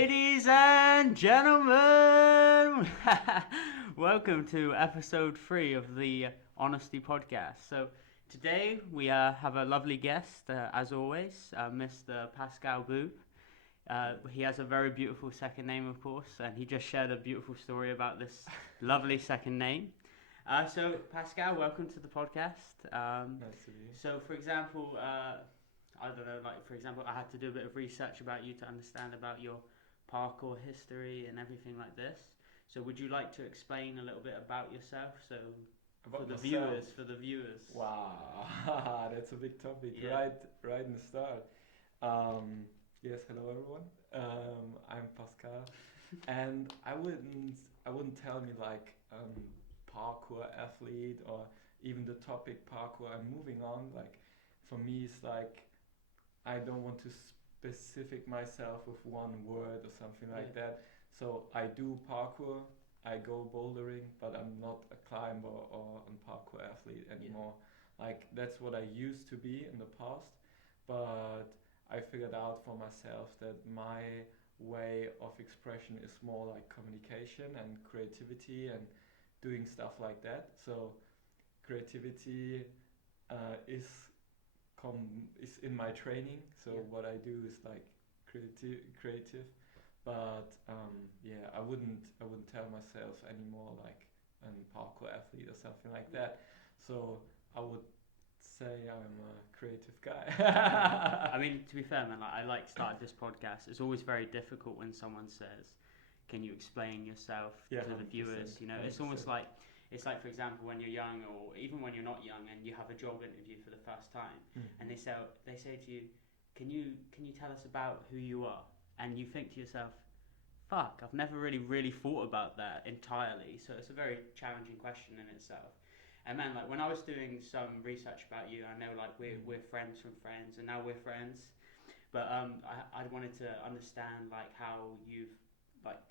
Ladies and gentlemen, welcome to episode 3 of the Honesty Podcast. So today we have a lovely guest, as always, Mr. Pascal Bueb. He has a very beautiful second name, of course, and he just shared a beautiful story about this lovely second name. So Pascal, welcome to the podcast. Nice to meet you. So, for example, I don't know, like for example, I had to do a bit of research about you to understand about your parkour history and everything like this. So would you like to explain a little bit about yourself? So About for the myself? viewers. Wow, that's a big topic, Yeah. right in the start. Yes, hello everyone. I'm Pascal, and I wouldn't tell me like parkour athlete or even the topic parkour. I'm moving on. Like for me, it's like I don't want to specific myself with one word or something like Yeah. that. So I do parkour, I go bouldering, but I'm not a climber or a parkour athlete anymore. Like that's what I used to be in the past, but I figured out for myself that my way of expression is more like communication and creativity and doing stuff like that. So creativity is is in my training. So Yeah. what I do is like creative, but yeah, I wouldn't tell myself anymore like a parkour athlete or something like that. So I would say I'm a creative guy. I mean, to be fair, man, like I like started this podcast. It's always very difficult when someone says, "Can you explain yourself Yeah, to the 100%, viewers?" You know, it's almost 100%. like for example, when you're young or even when you're not young and you have a job interview for the first time, and Mhm. they say to you, "Can you tell us about who you are?" And you think to yourself, "Fuck, I've never really thought about that entirely." So it's a very challenging question in itself. And man, like when I was doing some research about you, I know like we're friends from friends, and now we're friends. But I wanted to understand like how you've like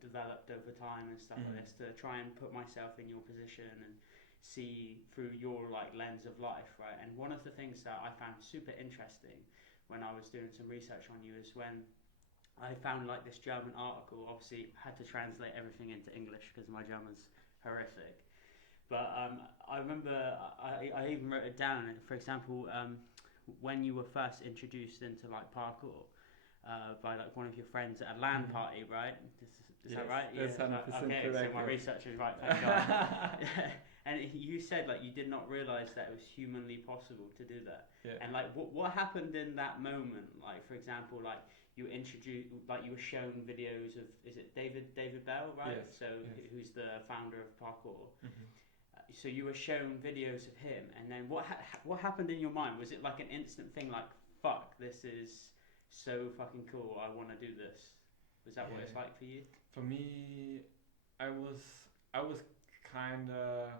developed over time and stuff like Mhm. this to try and put myself in your position and see through your like lens of life, right? And one of the things that I found super interesting when I was doing some research on you is when I found like this German article. Obviously, had to translate everything into English because my German's horrific. But I remember I even wrote it down. For example, when you were first introduced into like parkour by like one of your friends at a LAN Mhm. party, right? Is Yes, that right? Yeah. that's 100% Okay, so correct. my Yeah. research is right. Thank God. And you said like you did not realize that it was humanly possible to do that. Yeah. And like what happened in that moment? Like for example, like you introduced, like you were shown videos of, is it David Bell, right? Yes. So Yes. who's the founder of parkour? Mhm. So you were shown videos of him, and then what happened in your mind? Was it like an instant thing, like fuck, this is so fucking cool, I want to do this? Was that what it's Yeah. like for you? For me, I was I was kind of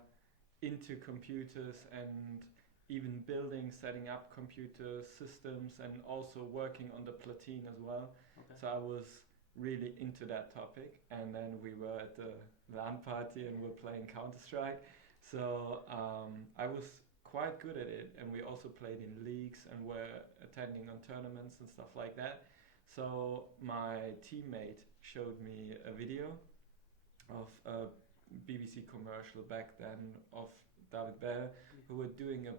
into computers and even building, setting up computer systems and also working on the platine as well. Okay. So I was really into that topic. And then we were at the LAN party and we're playing Counter Strike. So I was quite good at it. And we also played in leagues and were attending on tournaments and stuff like that. So my teammate showed me a video of a BBC commercial back then of David Bell, who were doing a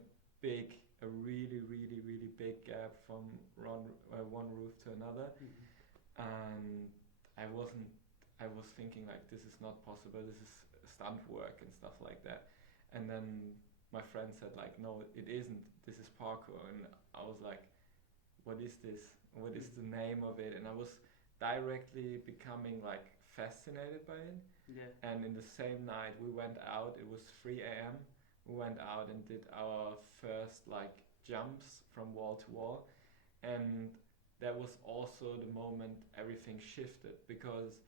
really big gap from one roof to another, Mhm. and I wasn't. I was thinking like this is not possible. This is stunt work and stuff like that. And then my friend said like, no, it isn't. This is parkour, and I was like, what is this? What is the name of it? And I was directly becoming like fascinated by it. Yeah. And in the same night, we went out. It was 3 a.m. We went out and did our first like jumps from wall to wall, and that was also the moment everything shifted because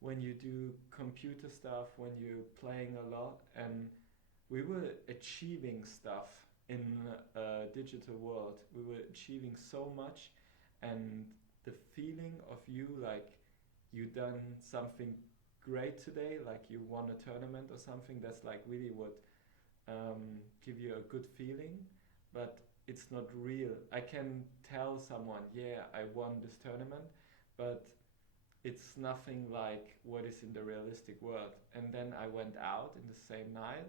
when you do computer stuff, when you're playing a lot, and we were achieving stuff in a digital world. We were achieving so much, and the feeling of you like you done something great today, like you won a tournament or something. That's like really what give you a good feeling, but it's not real. I can tell someone, yeah, I won this tournament, but it's nothing like what is in the realistic world. And then I went out in the same night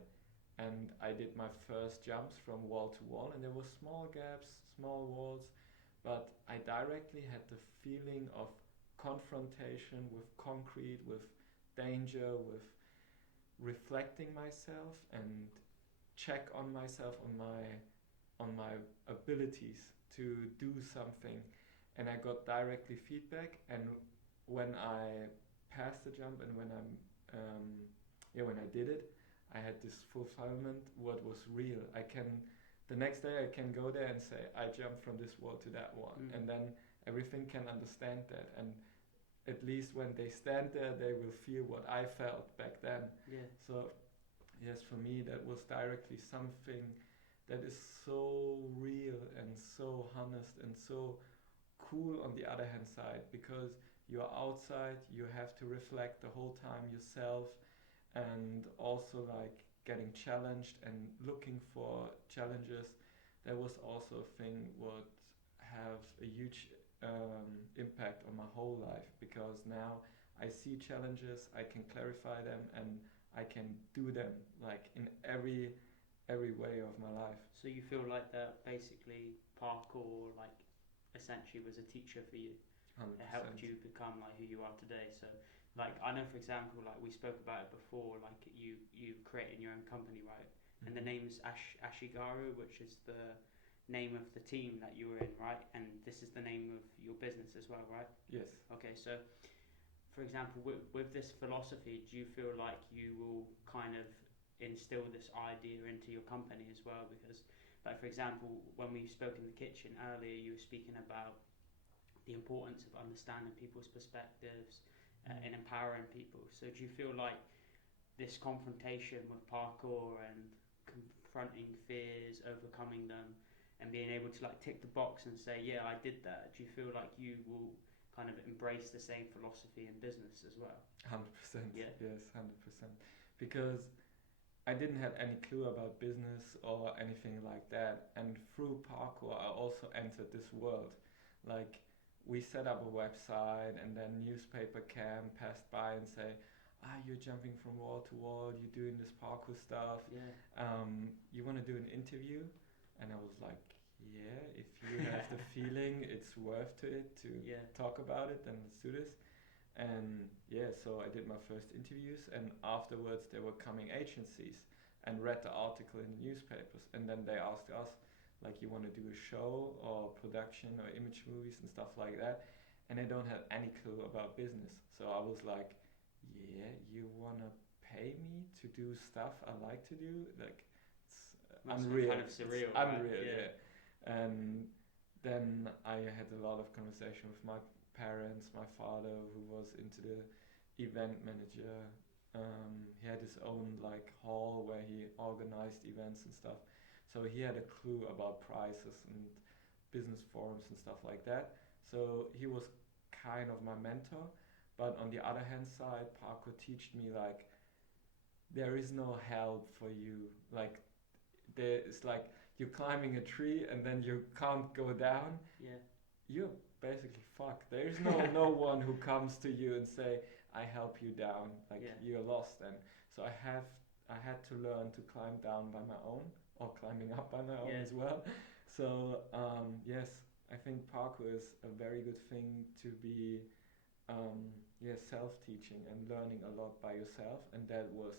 and I did my first jumps from wall to wall, and there were small gaps, small walls, but I directly had the feeling of confrontation with concrete, with danger, with reflecting myself and check on myself, on my abilities to do something. And I got directly feedback, and when I passed the jump and when I did it, I had this fulfillment what was real. The next day I can go there and say I jumped from this wall to that one, and then everything can understand that, and at least when they stand there they will feel what I felt back then. So yes, for me that was directly something that is so real and so honest and so cool on the other hand side, because you're outside, you have to reflect the whole time yourself, and also like getting challenged and looking for challenges. That was also a thing what have a huge impact on my whole life, because now I see challenges, I can clarify them, and I can do them like in every way of my life. So you feel like that basically parkour like essentially was a teacher for you. 100%. It helped you become like who you are today. So like I know, for example, like we spoke about it before, like you created your own company, right? And the name's Ashigaru, which is the name of the team that you were in, right? And this is the name of your business as well, right? Yes. Okay, so for example, with this philosophy, do you feel like you will kind of instill this idea into your company as well? Because like for example, when we spoke in the kitchen earlier, you were speaking about the importance of understanding people's perspectives and empowering people. So do you feel like this confrontation with parkour and confronting fears, overcoming them, and being able to like tick the box and say, yeah, I did that, do you feel like you will kind of embrace the same philosophy in business as well? 100%. Yeah. Yes, 100%. Because I didn't have any clue about business or anything like that. And through parkour, I also entered this world. Like, we set up a website, and then newspaper cam passed by and say, you're jumping from wall to wall, you're doing this parkour stuff. Yeah. You want to do an interview? And I was like, yeah, if you have the feeling it's worth it to talk about it, then let's do this. And yeah, so I did my first interviews, and afterwards there were coming agencies and read the article in the newspapers, and then they asked us, like, you want to do a show or production or image movies and stuff like that, and they don't have any clue about business. So I was like, yeah, you want to pay me to do stuff I like to do? Like, it's unreal. Kind of surreal, it's unreal, yeah. And then I had a lot of conversation with my parents, my father, who was into the event manager. He had his own like hall where he organized events and stuff. So he had a clue about prices and business forums and stuff like that. So he was kind of my mentor. But on the other hand side, parkour taught me like there is no help for you. Like it's like you're climbing a tree and then you can't go down. Yeah. You're basically fucked. There is no one who comes to you and say, I help you down. Like you're lost then. So I had to learn to climb down by my own, or climbing up by my own as well. So yes, I think parkour is a very good thing to be self-teaching and learning a lot by yourself, and that was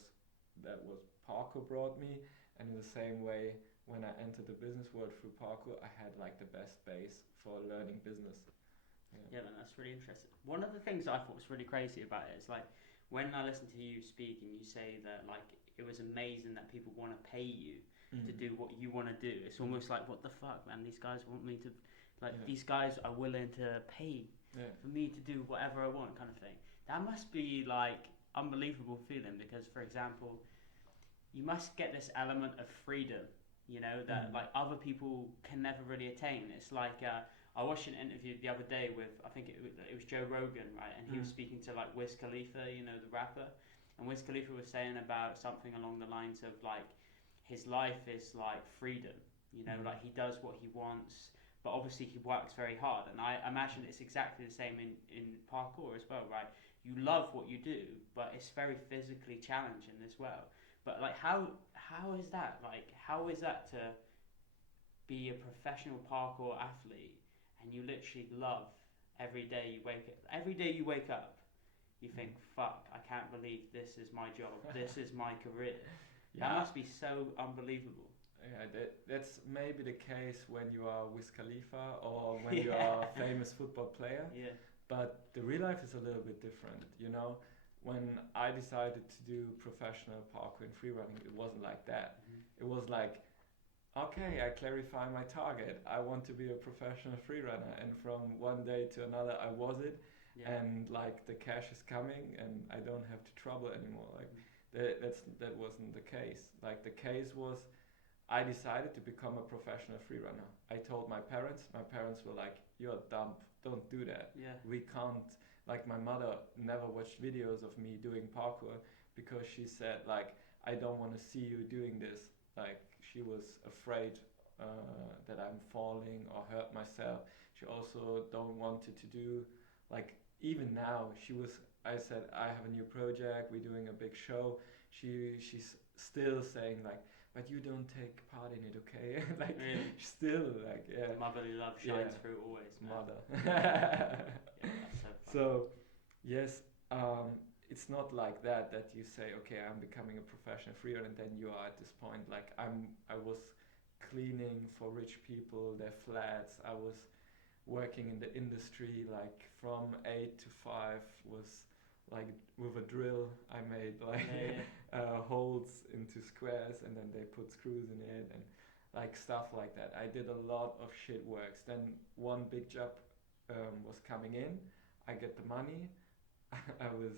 parkour brought me. And in the same way, when I entered the business world through parkour, I had like the best base for learning business. Yeah, man, that's really interesting. One of the things I thought was really crazy about it is like when I listened to you speak and you say that like it was amazing that people want to pay you to do what you want to do. It's almost like, what the fuck, man? These guys want me to, like, these guys are willing to pay for me to do whatever I want, kind of thing. That must be like unbelievable feeling, because, for example, you must get this element of freedom, you know, that like other people can never really attain. It's like I watched an interview the other day with, I think it was Joe Rogan, right? And he was speaking to like Wiz Khalifa, you know, the rapper. And Wiz Khalifa was saying about something along the lines of like his life is like freedom, you know, like he does what he wants, but obviously he works very hard, and I imagine it's exactly the same in parkour as well, right? You love what you do, but it's very physically challenging as well. But like, how is that? Like, how is that to be a professional parkour athlete, and you literally love every day you wake up? Every day you wake up, you think, "Fuck, I can't believe this is my job. This is my career." That must be so unbelievable. Yeah, that's maybe the case when you are Wiz Khalifa or when you are a famous football player. Yeah. But the real life is a little bit different, you know. When I decided to do professional parkour and free running, it wasn't like that. It was like, okay, I clarify my target. I want to be a professional free runner, and from one day to another, I was it. Yeah. And like the cash is coming, and I don't have to trouble anymore. Like that wasn't the case. Like the case was, I decided to become a professional free runner. I told my parents. My parents were like, "You're dumb. Don't do that. Yeah. We can't." Like my mother never watched videos of me doing parkour because she said like, "I don't want to see you doing this." Like she was afraid that I'm falling or hurt myself. She also don't wanted to do like, even now I said I have a new project, we're doing a big show. She's still saying like, "But you don't take part in it, okay?" Like really? Still like, yeah. The motherly love shines through always. Man. Mother. Yeah, that's so funny. So yes, it's not like that you say, okay, I'm becoming a professional freer, and then you are at this point. Like I was cleaning for rich people their flats. I was working in the industry, like from 8 to 5 was like with a drill. I made like holes into squares, and then they put screws in it and like stuff like that. I did a lot of shit works. Then one big job was coming in. I get the money. I was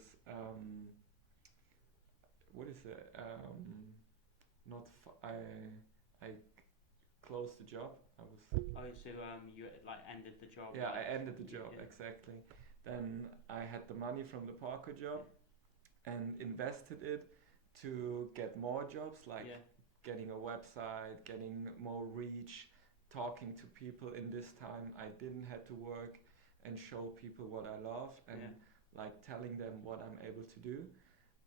what is it? I closed the job. I was. Oh, so you like ended the job. Yeah, I ended the job exactly. Then I had the money from the parkour job and invested it to get more jobs, like getting a website, getting more reach, talking to people. In this time, I didn't have to work and show people what I love and like telling them what I'm able to do.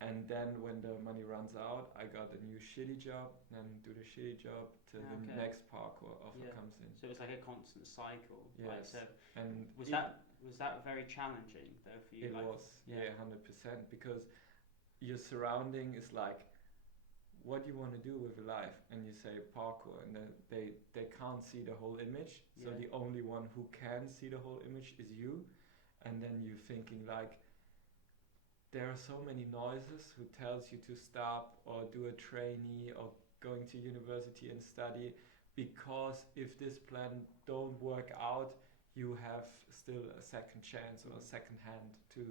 And then when the money runs out, I got a new shitty job, and do the shitty job till the next parkour offer comes in. So it's like a constant cycle. Yes. Like, so and was that very challenging though for you? It was, 100%, because your surrounding is like, what do you want to do with your life? And you say parkour, and then they can't see the whole image. So the only one who can see the whole image is you. And then you're thinking like, there are so many noises who tells you to stop or do a trainee or going to university and study, because if this plan don't work out, you have still a second chance or a second hand to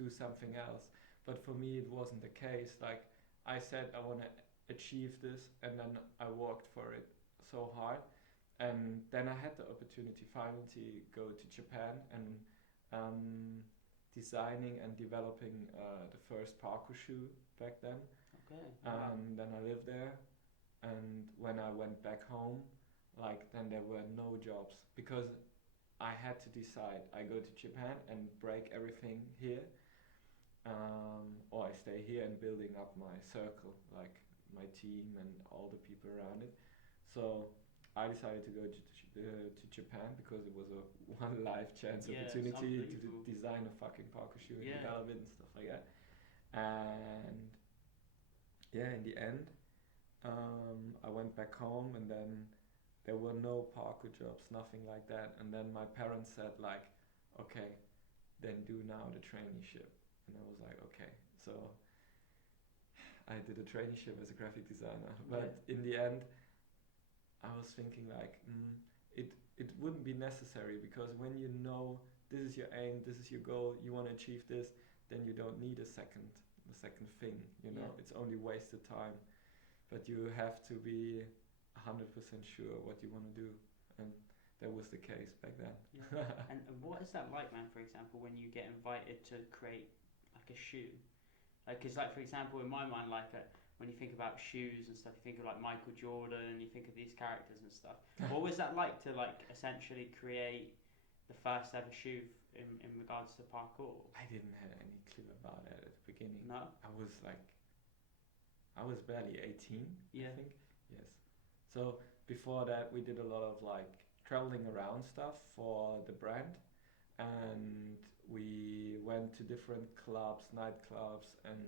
do something else. But for me, it wasn't the case. Like I said, I want to achieve this, and then I worked for it so hard. And then I had the opportunity finally to go to Japan and designing and developing the first parkour shoe back then. Okay. Then I lived there, and when I went back home, like then there were no jobs, because I had to decide, I go to Japan and break everything here, or I stay here and building up my circle, like my team and all the people around it. So I decided to go to Japan because it was a one life chance opportunity to design a fucking parkour shoe and develop it and stuff like that. And in the end, I went back home, and then there were no parkour jobs, nothing like that. And then my parents said like, okay, then do now the traineeship. And I was like, okay. So I did a traineeship as a graphic designer. But in the end, I was thinking like, it wouldn't be necessary, because when you know this is your aim, this is your goal, you want to achieve this, then you don't need a second thing, you know. It's only wasted time. But you have to be 100% sure what you want to do, and that was the case back then. And what is that like, man, for example, when you get invited to create like a shoe? Like, because like, for example, in my mind, like when you think about shoes and stuff, you think of like Michael Jordan, and you think of these characters and stuff. What was that like to like essentially create the first ever shoe in regards to parkour? I didn't have any clue about it at the beginning. No. I was barely 18, Yeah. I think. Yes. So before that, we did a lot of like traveling around stuff for the brand, and we went to different clubs, nightclubs, and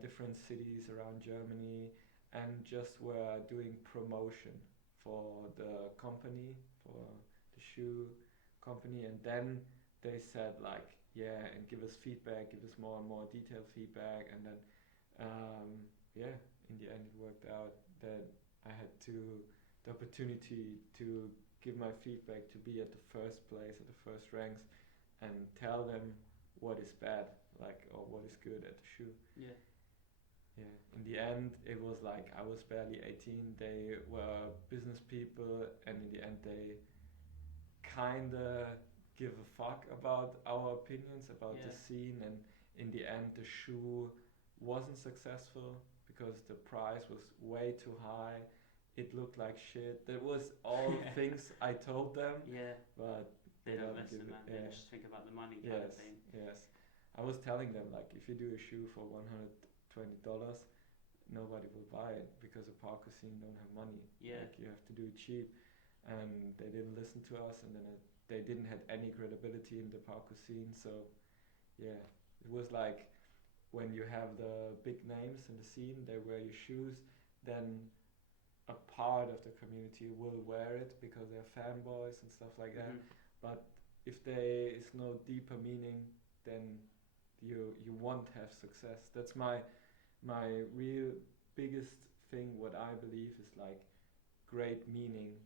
different cities around Germany, and just were doing promotion for the company, for the shoe company, and then they said like, yeah, and give us feedback, give us more and more detailed feedback, and then yeah, in the end it worked out that I had the opportunity to give my feedback, to be at the first place, at the first ranks, and tell them what is bad, like, or what is good at the shoe. Yeah. Yeah. In the end, it was like I was barely 18. They were business people, and in the end, they kinda give a fuck about our opinions about the scene. And in the end, the shoe wasn't successful because the price was way too high. It looked like shit. That was all things I told them. Yeah. But they don't listen, man. They just think about the money kind of thing. Yes. I was telling them like, if you do a shoe for $120, nobody will buy it because the parkour scene don't have money. Yeah. Like, you have to do it cheap, and they didn't listen to us, and then they didn't have any credibility in the parkour scene. So yeah, it was like when you have the big names in the scene, they wear your shoes, then a part of the community will wear it because they're fanboys and stuff like that. But if there is no deeper meaning, then you won't have success. That's my real biggest thing. What I believe is like great meaning.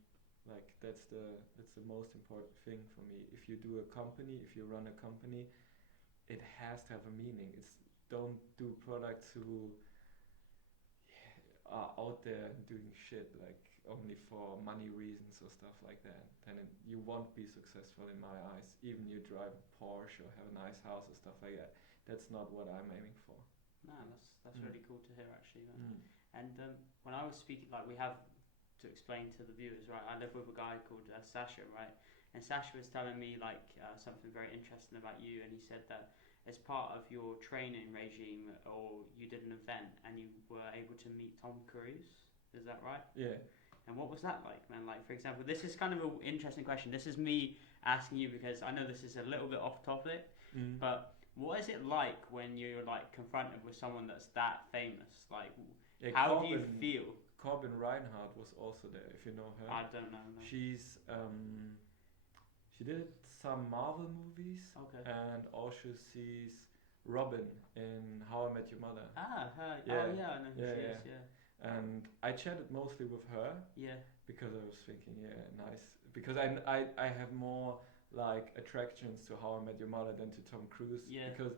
Like that's the most important thing for me. If you do a company, if you run a company, it has to have a meaning. Don't do products who are out there doing shit like only for money reasons or stuff like that. Then you won't be successful in my eyes. Even you drive a Porsche or have a nice house or stuff like that. That's not what I'm aiming for. No, that's really cool to hear actually. And when I was speaking, like we have to explain to the viewers, right? I live with a guy called Sasha, right? And Sasha was telling me like something very interesting about you, and he said that as part of your training regime, or you did an event and you were able to meet Tom Cruise. Is that right? Yeah. And what was that like, man? Like, for example, this is kind of an interesting question. This is me asking you because I know this is a little bit off topic, but what is it like when you're like confronted with someone that's that famous? Like, how do you feel? Corbin Reinhardt was also there, if you know her. I don't know. No. She's she did some Marvel movies, and also she's Robin in How I Met Your Mother. Ah, her. Yeah. Oh yeah, I know who she is. Yeah. And I chatted mostly with her. Yeah. Because I was thinking, nice. Because I have more like attractions to How I Met Your Mother than to Tom Cruise. Yeah. Because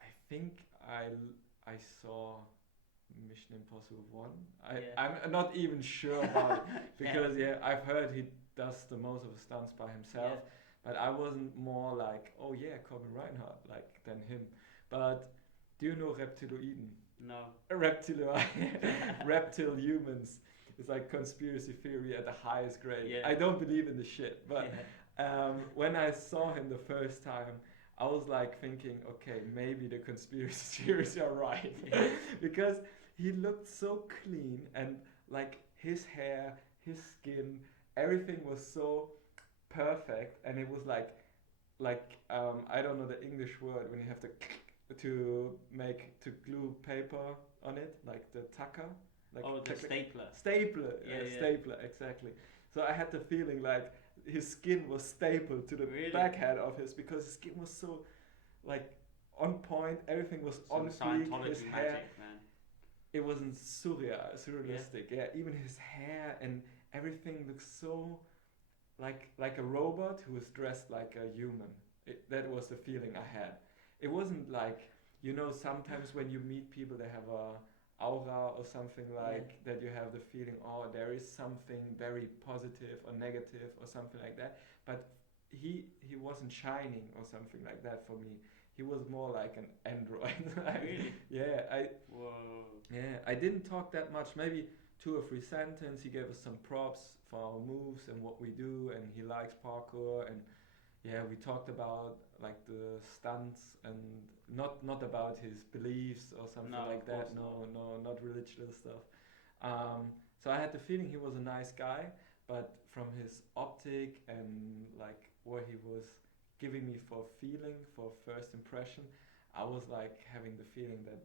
I think I saw Mission Impossible 1. I'm not even sure about it because I've heard he does the most of the stunts by himself, but I wasn't more like, oh yeah, Corbin Reinhardt, like than him. But do you know Reptiloiden? No. Reptile humans. It's like conspiracy theory at the highest grade. Yeah. I don't believe in the shit, but when I saw him the first time, I was like thinking, okay, maybe the conspiracy theories are right. Because he looked so clean, and like his hair, his skin, everything was so perfect, and it was like I don't know the English word when you have to glue paper on it, like the tacker. Like the stapler. Stapler, exactly. So I had the feeling like his skin was stapled to the backhead of his, because his skin was so like on point, everything was on fleek, his hair. Magic, man. It wasn't surrealistic. Yeah, even his hair and everything looks so like a robot who was dressed like a human. That was the feeling I had. It wasn't like, sometimes when you meet people, they have a aura or something like that, you have the feeling, oh, there is something very positive or negative or something like that. But he wasn't shining or something like that for me. he was more like an android. Like, Really? yeah, Whoa. I didn't talk that much. Maybe 2 or 3 sentences. He gave us some props for our moves and what we do, and he likes parkour. And yeah, we talked about like the stunts and not about his beliefs or something No, like of that. course not. Not religious stuff. So I had the feeling he was a nice guy, but from his optic and like what he was giving me for feeling for first impression, I was like having the feeling that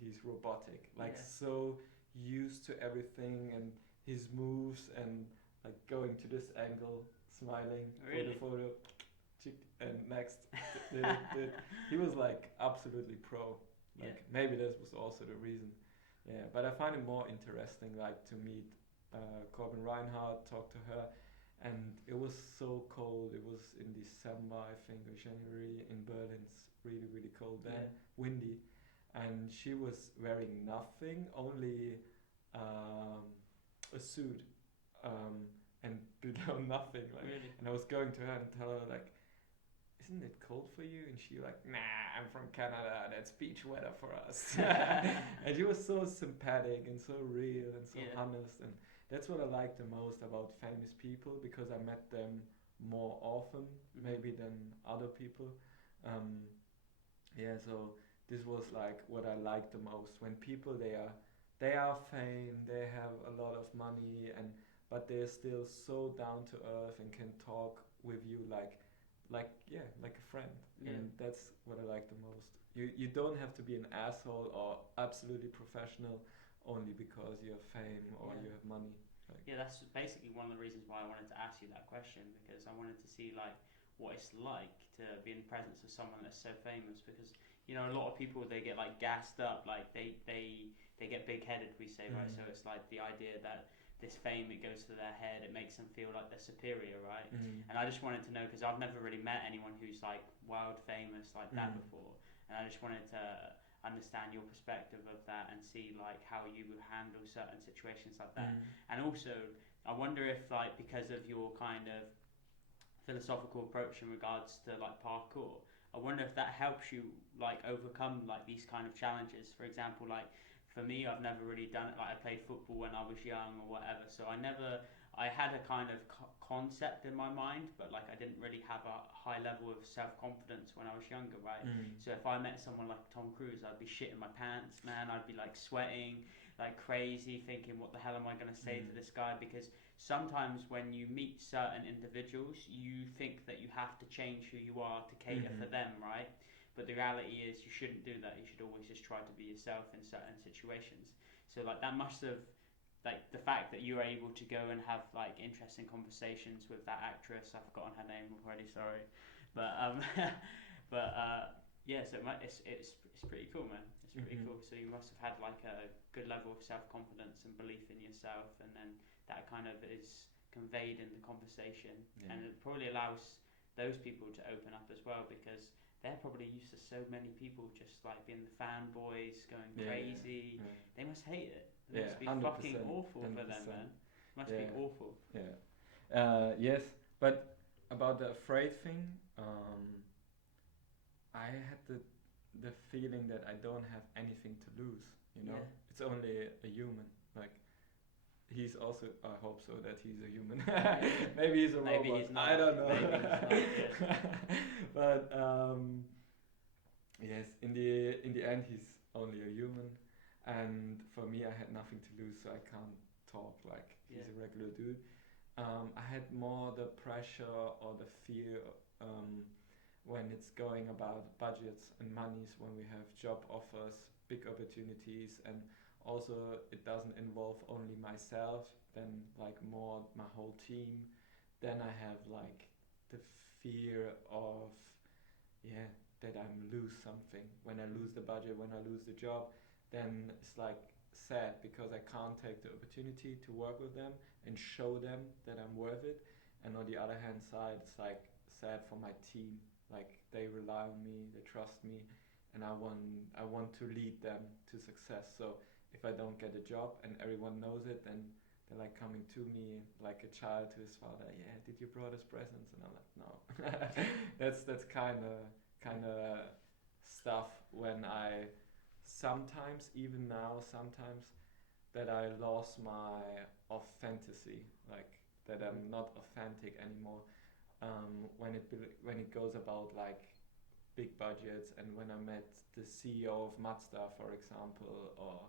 he's robotic, like Yeah. so used to everything and his moves and like going to this angle, smiling Really? for the photo, chick, and next. Did it, he was like absolutely pro. Like maybe this was also the reason. Yeah, but I find it more interesting like to meet Corbin Reinhardt, talk to her, and it was so cold. It was in December, I think, or January in Berlin. It's really, really cold there, windy, and she was wearing nothing, only a suit, and below nothing. Like, Really? and I was going to her and tell her like, isn't it cold for you? And she like, nah, I'm from Canada. That's beach weather for us. And she was so sympathetic and so real and so honest. And that's what I like the most about famous people, because I met them more often maybe than other people. Yeah, so this was like what I liked the most, when people they are fame, they have a lot of money, and but they're still so down to earth and can talk with you like a friend. And that's what I like the most. You don't have to be an asshole or absolutely professional only because you have fame or you have money. Like, yeah, that's basically one of the reasons why I wanted to ask you that question, because I wanted to see like what it's like to be in the presence of someone that's so famous. Because you know, a lot of people, they get like gassed up, like they get big-headed, we say, right? So it's like the idea that this fame, it goes to their head, it makes them feel like they're superior, right? And I just wanted to know, because I've never really met anyone who's like world famous like that before, and I just wanted to understand your perspective of that and see like how you would handle certain situations like that. And also, I wonder if like, because of your kind of philosophical approach in regards to like parkour, I wonder if that helps you like overcome like these kind of challenges. For example, like for me, I've never really done it. Like I played football when I was young or whatever, so I had a kind of concept in my mind, but like I didn't really have a high level of self-confidence when I was younger, right? So if I met someone like Tom Cruise, I'd be shitting my pants, man. I'd be like sweating like crazy, thinking, what the hell am I going to say to this guy? Because sometimes when you meet certain individuals, you think that you have to change who you are to cater for them, right? But the reality is you shouldn't do that. You should always just try to be yourself in certain situations. So like that must have, like the fact that you were able to go and have like interesting conversations with that actress, I've forgotten her name already, sorry. But yeah, so it's pretty cool, man. It's pretty cool. So you must have had like a good level of self-confidence and belief in yourself, and then that kind of is conveyed in the conversation, and it probably allows those people to open up as well, because they're probably used to so many people just like being the fanboys, going crazy. They must hate it. It must be fucking awful 100%. For them, man. It must be awful. Yes, but about the afraid thing, I had the feeling that I don't have anything to lose. You know, it's only a human. Like, he's also, I hope so, that he's a human. Maybe he's a Maybe robot. he's not. I don't know. Maybe he's not, But yes, in the end, he's only a human, and for me, I had nothing to lose, so I can't talk like he's a regular dude. I had more the pressure or the fear when it's going about budgets and monies, when we have job offers, big opportunities, and also it doesn't involve only myself, then like more my whole team. Then I have like the fear of that I lose something. When I lose the budget, when I lose the job, then it's like sad, because I can't take the opportunity to work with them and show them that I'm worth it. And on the other hand side, it's like sad for my team. Like, they rely on me, they trust me, and I want to lead them to success. So if I don't get a job and everyone knows it, then they're like coming to me like a child to his father. Yeah, did you brought us presents? And I'm like, no. that's kind of stuff when I sometimes, even now, sometimes that I lost my authenticity, like that I'm not authentic anymore. When it goes about like big budgets, and when I met the CEO of Mazda, for example, or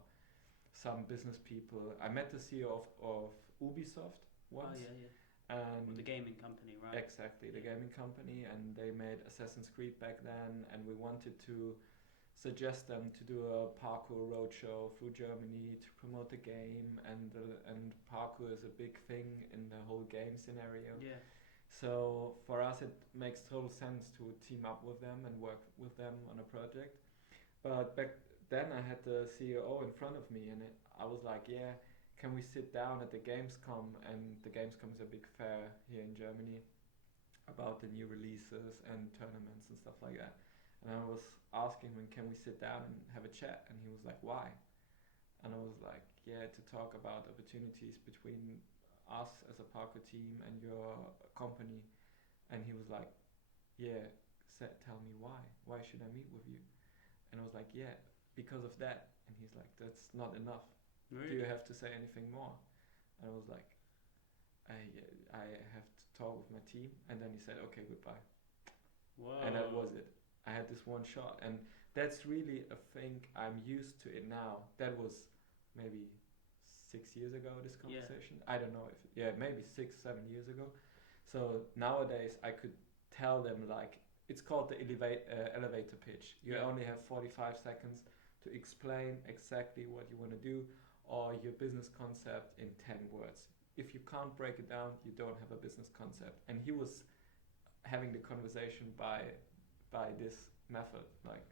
some business people. I met the CEO of Ubisoft once. Oh yeah, yeah. And Well, the gaming company, right? exactly, the gaming company, and they made Assassin's Creed back then, and we wanted to suggest them to do a parkour roadshow through Germany to promote the game, and parkour is a big thing in the whole game scenario. Yeah. So for us, it makes total sense to team up with them and work with them on a project. But back then, I had the CEO in front of me, and I was like, "Yeah, can we sit down at the Gamescom?" And the Gamescom is a big fair here in Germany about the new releases and tournaments and stuff like that. And I was asking him, "Can we sit down and have a chat?" And he was like, "Why?" And I was like, "Yeah, to talk about opportunities between us as a parkour team and your company." And he was like, "Yeah, tell me why. Why should I meet with you?" And I was like, "Yeah, because of that." And he's like, "That's not enough. Really? Do you have to say anything more?" And I was like, I have to talk with my team." And then he said, "Okay, goodbye." Whoa. And that was it. I had this one shot, and that's really a thing. I'm used to it now. That was maybe 6 years ago, this conversation. I don't know if, maybe 6-7 years ago. So nowadays I could tell them, like, it's called the elevator pitch. You only have 45 seconds to explain exactly what you want to do or your business concept in 10 words. If you can't break it down, you don't have a business concept. And he was having the conversation by this method, like,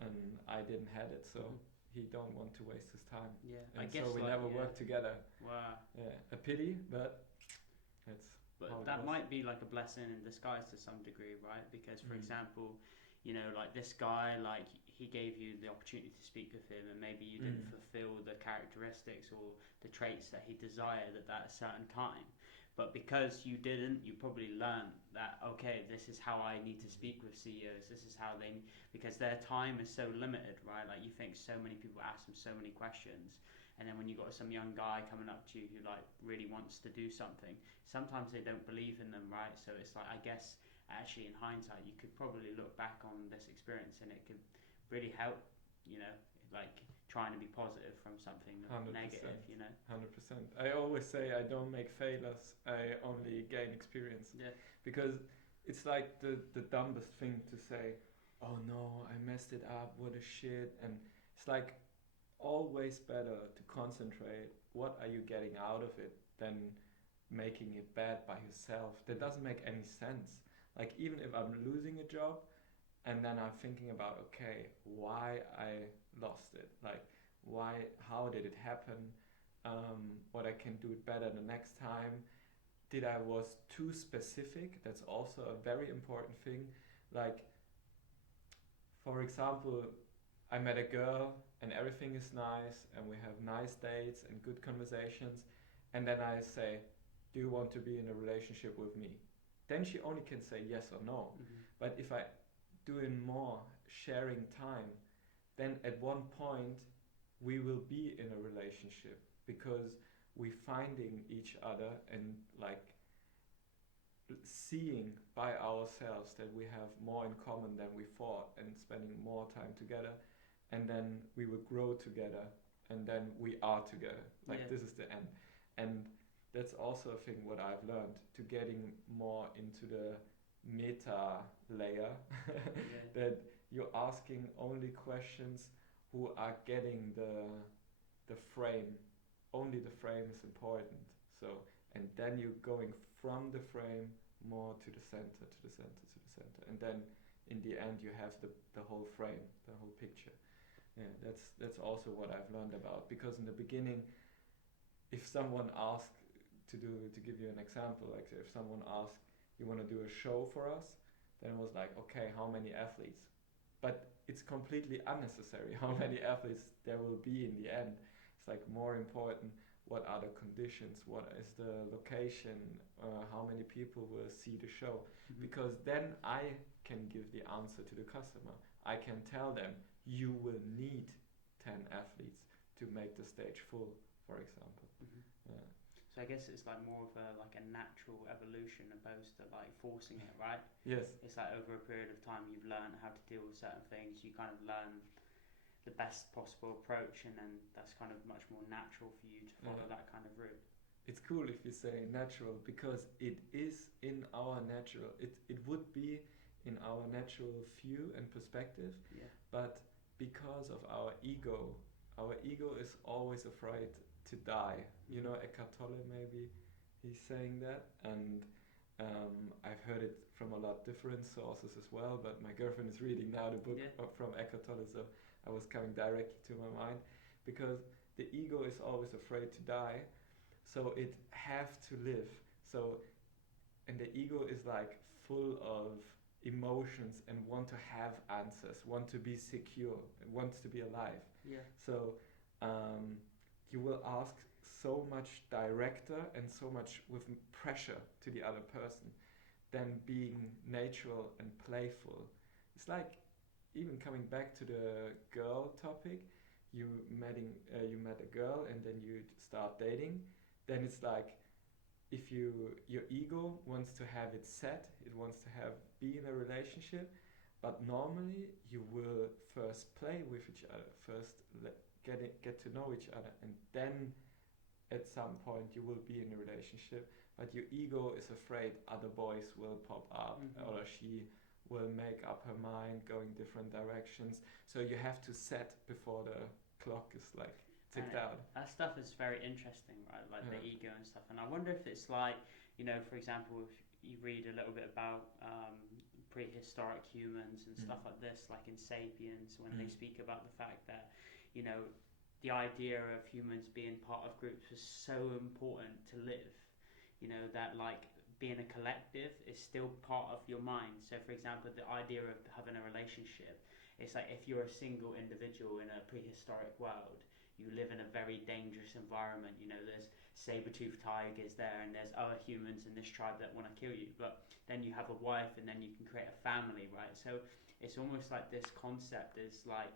and I didn't have it, so he don't want to waste his time. Yeah, and I guess so we like, never worked together. Wow. Yeah, a pity, but it's. But that might be like a blessing in disguise to some degree, right? Because, for example, you know, like this guy, like he gave you the opportunity to speak with him, and maybe you didn't fulfill the characteristics or the traits that he desired at that certain time. But because you didn't, you probably learned that, okay, this is how I need to speak with CEOs. This is how they, because their time is so limited, right? Like you think so many people ask them so many questions. And then when you got some young guy coming up to you who like really wants to do something, sometimes they don't believe in them, right? So it's like, I guess actually in hindsight, you could probably look back on this experience and it could really help, you know, like trying to be positive from something 100%, negative, you know. 100%. I always say I don't make failures, I only gain experience. Yeah. Because it's like the dumbest thing to say, "Oh no, I messed it up, what a shit." And it's like always better to concentrate what are you getting out of it than making it bad by yourself. That doesn't make any sense. Like even if I'm losing a job and then I'm thinking about, okay, why I lost it, like how did it happen, what I can do it better the next time. Did I was too specific? That's also a very important thing. Like for example, I met a girl and everything is nice and we have nice dates and good conversations, and then I say, "Do you want to be in a relationship with me?" Then she only can say yes or no. But if I doing more sharing time, then at one point we will be in a relationship because we finding each other and like seeing by ourselves that we have more in common than we thought and spending more time together, and then we will grow together and then we are together. Like this is the end. And that's also a thing what I've learned, to getting more into the meta layer that you're asking only questions who are getting the frame. Only the frame is important. So, and then you're going from the frame more to the center, to the center, to the center, and then in the end you have the whole frame, the whole picture. Yeah, that's also what I've learned about, because in the beginning, if someone asked to give you an example, like if someone asked, "You want to do a show for us?" then it was like, okay, how many athletes? But it's completely unnecessary how many athletes there will be in the end. It's like more important, what are the conditions, what is the location, how many people will see the show, because then I can give the answer to the customer. I can tell them, you will need 10 athletes to make the stage full, for example. Yeah. So I guess it's like more of a natural evolution opposed to like forcing it, right? Yes. It's like over a period of time you've learned how to deal with certain things. You kind of learn the best possible approach, and then that's kind of much more natural for you to follow that kind of route. It's cool if you say natural, because it is in our natural. It would be in our natural view and perspective, but because of our ego is always afraid to die. You know, Eckhart Tolle, maybe he's saying that, and I've heard it from a lot different sources as well, but my girlfriend is reading now the book from Eckhart Tolle, so I was coming directly to my mind, because the ego is always afraid to die, so it have to live. So, and the ego is like full of emotions and want to have answers, want to be secure, wants to be alive. Yeah. So you will ask so much directer and so much with pressure to the other person than being natural and playful. It's like, even coming back to the girl topic, you met a girl and then you start dating, then it's like, if your ego wants to have it set, it wants to be in a relationship, but normally you will first play with each other, first get to know each other, and then at some point you will be in a relationship. But your ego is afraid other boys will pop up, or she will make up her mind, going different directions. So you have to set before the clock is like ticked out. That stuff is very interesting, right? Like the ego and stuff. And I wonder if it's like, you know, for example, if you read a little bit about prehistoric humans and stuff like this, like in Sapiens, when they speak about the fact that, you know, the idea of humans being part of groups was so important to live, you know, that like being a collective is still part of your mind. So for example, the idea of having a relationship, it's like if you're a single individual in a prehistoric world, you live in a very dangerous environment. You know, there's saber-toothed tigers there, and there's other humans in this tribe that want to kill you. But then you have a wife, and then you can create a family, right? So it's almost like this concept is like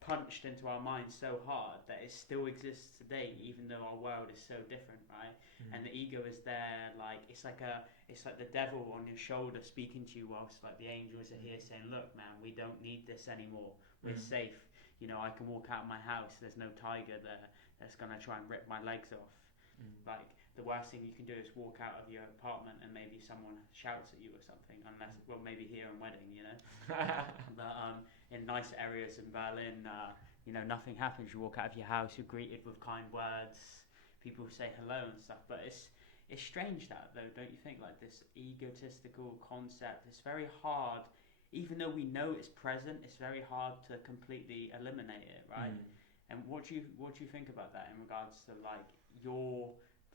punched into our minds so hard that it still exists today, even though our world is so different, right? And the ego is there, like it's like the devil on your shoulder speaking to you, whilst like the angels are here saying, look man, we don't need this anymore, we're safe, you know, I can walk out of my house, there's no tiger there that's gonna try and rip my legs off. Like the worst thing you can do is walk out of your apartment and maybe someone shouts at you or something, unless, well, maybe here in Wedding, you know. But in nice areas in Berlin, you know, nothing happens. You walk out of your house, you're greeted with kind words, people say hello and stuff. But it's strange that, though, don't you think? Like this egotistical concept, it's very hard, even though we know it's present, it's very hard to completely eliminate it, right? And what do you think about that in regards to like your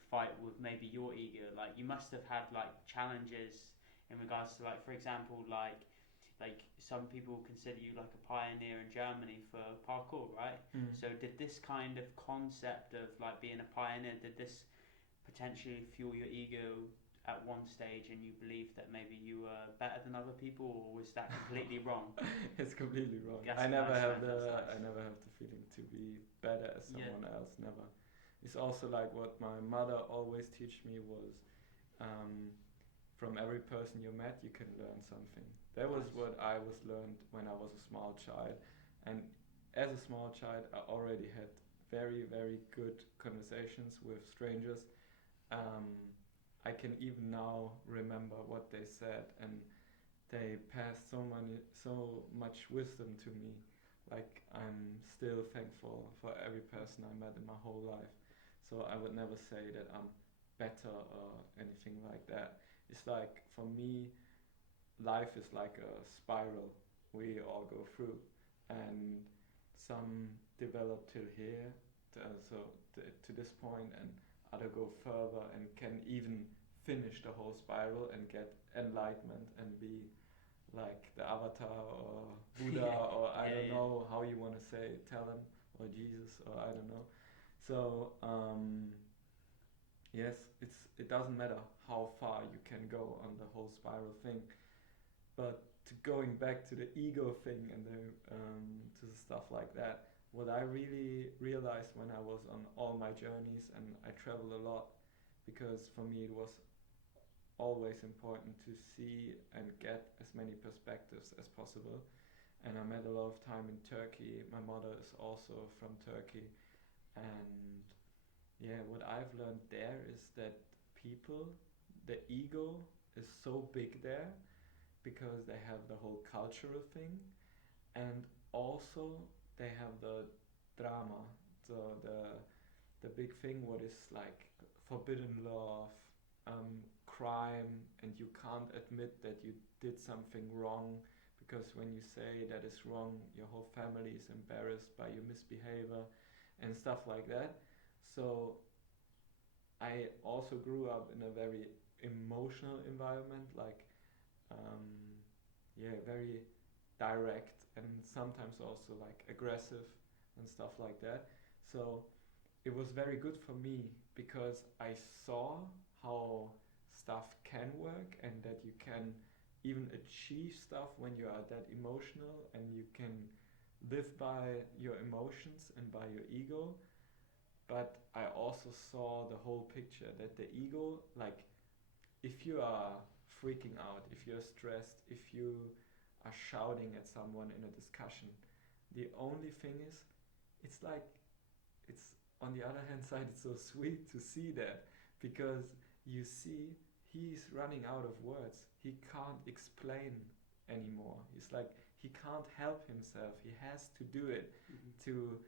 fight with maybe your ego? Like you must have had like challenges in regards to, like, for example, like some people consider you like a pioneer in Germany for parkour, right? So did this kind of concept of like being a pioneer, did this potentially fuel your ego at one stage, and you believed that maybe you were better than other people, or was that completely wrong? It's completely wrong. That's I never nice, have nice. I never have the feeling to be better as someone else. Never. It's also like what my mother always teach me was, from every person you met, you can learn something. That was what I was learned when I was a small child, and as a small child, I already had very, very good conversations with strangers. I can even now remember what they said, and they passed so much wisdom to me. Like, I'm still thankful for every person I met in my whole life. So I would never say that I'm better or anything like that. It's like, for me, life is like a spiral we all go through, and some develop till here, to this point, and other go further and can even finish the whole spiral and get enlightenment and be like the Avatar or Buddha or I don't know how you want to say, tell them, or Jesus, or I don't know. So yes, it doesn't matter how far you can go on the whole spiral thing, but to going back to the ego thing and to the stuff like that, what I really realized when I was on all my journeys, and I traveled a lot, because for me it was always important to see and get as many perspectives as possible. And I met a lot of time in Turkey. My mother is also from Turkey. And yeah, what I've learned there is that people, the ego is so big there because they have the whole cultural thing, and also they have the drama, the big thing what is like forbidden love, crime, and you can't admit that you did something wrong, because when you say that is wrong, your whole family is embarrassed by your misbehavior and stuff like that. So I also grew up in a very emotional environment, like very direct, and sometimes also like aggressive and stuff like that. So it was very good for me because I saw how stuff can work, and that you can even achieve stuff when you are that emotional, and you can live by your emotions and by your ego. But I also saw the whole picture, that the ego, like if you are freaking out, if you're stressed, if you are shouting at someone in a discussion, the only thing is, it's like, it's on the other hand side, it's so sweet to see that, because you see he's running out of words. He can't explain anymore. He's like, he can't help himself. He has to do it to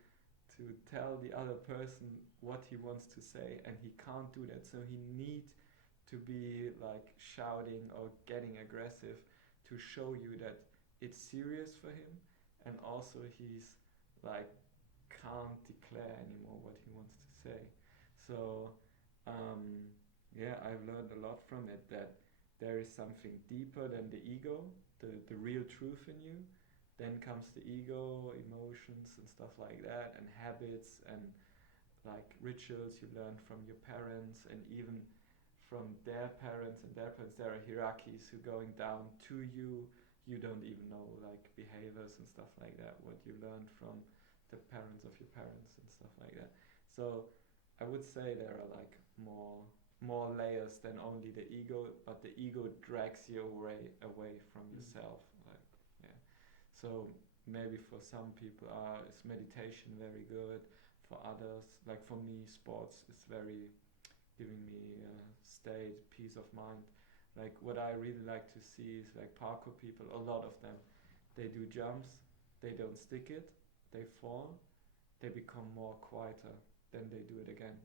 tell the other person what he wants to say, and he can't do that. So he needs to be like shouting or getting aggressive to show you that it's serious for him, and also he's like can't declare anymore what he wants to say. So I've learned a lot from it, that there is something deeper than the ego, the real truth in you. Then comes the ego, emotions and stuff like that, and habits, and like rituals you learn from your parents, and even from their parents and their parents. There are hierarchies who going down to you. You don't even know, like behaviors and stuff like that, what you learned from the parents of your parents and stuff like that. So I would say there are like more layers than only the ego, but the ego drags you away from yourself. Like, yeah. So maybe for some people is meditation very good. For others, like for me, sports is very giving me state, peace of mind. Like what I really like to see is like parkour people, a lot of them, they do jumps, they don't stick it, they fall, they become more quieter, then they do it again.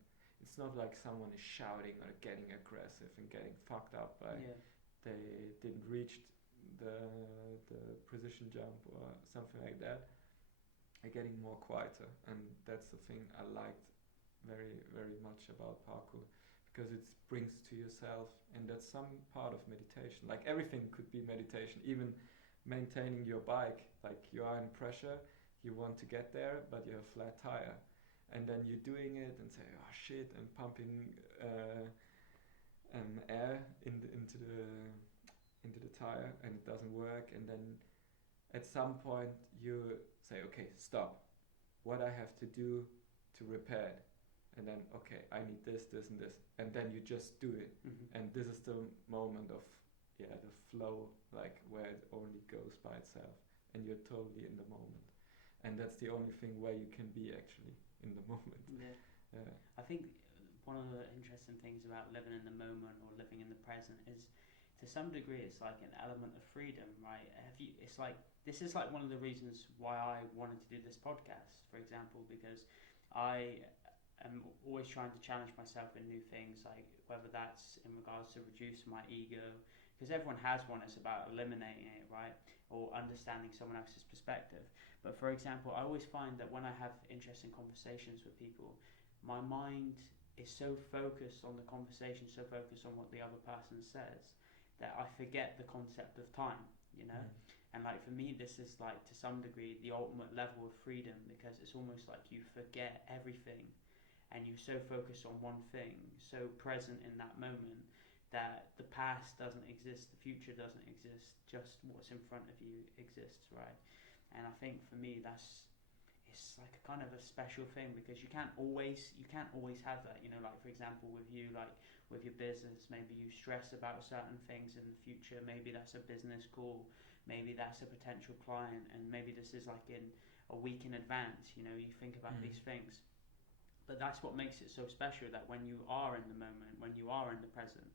It's not like someone is shouting or getting aggressive and getting fucked up by they didn't reach the precision jump or something like that. They're getting more quieter, and that's the thing I liked very, very much about parkour, because it brings to yourself, and that's some part of meditation. Like everything could be meditation, even maintaining your bike. Like you are in pressure, you want to get there, but you have a flat tire. And then you're doing it and say, oh shit, and pumping air into the tire, and it doesn't work. And then at some point you say, okay, stop. What I have to do to repair it? And then, okay, I need this, this, and this. And then you just do it. And this is the moment of, the flow, like where it only goes by itself. And you're totally in the moment. And that's the only thing where you can be actually in the moment. I think one of the interesting things about living in the moment or living in the present is, to some degree, it's like an element of freedom, right? It's like, this is like one of the reasons why I wanted to do this podcast, for example, because I am always trying to challenge myself in new things, like whether that's in regards to reduce my ego, because everyone has one. It's about eliminating it, right? Or understanding someone else's perspective. But for example, I always find that when I have interesting conversations with people, my mind is so focused on the conversation, so focused on what the other person says, that I forget the concept of time, you know? And like for me, this is like to some degree the ultimate level of freedom, because it's almost like you forget everything and you're so focused on one thing, so present in that moment, that the past doesn't exist, the future doesn't exist, just what's in front of you exists, right? And I think for me it's like a kind of a special thing, because you can't always have that, you know, like for example with you, like with your business, maybe you stress about certain things in the future, maybe that's a business call, maybe that's a potential client, and maybe this is like in a week in advance, you know, you think about these things. But that's what makes it so special, that when you are in the moment, when you are in the present,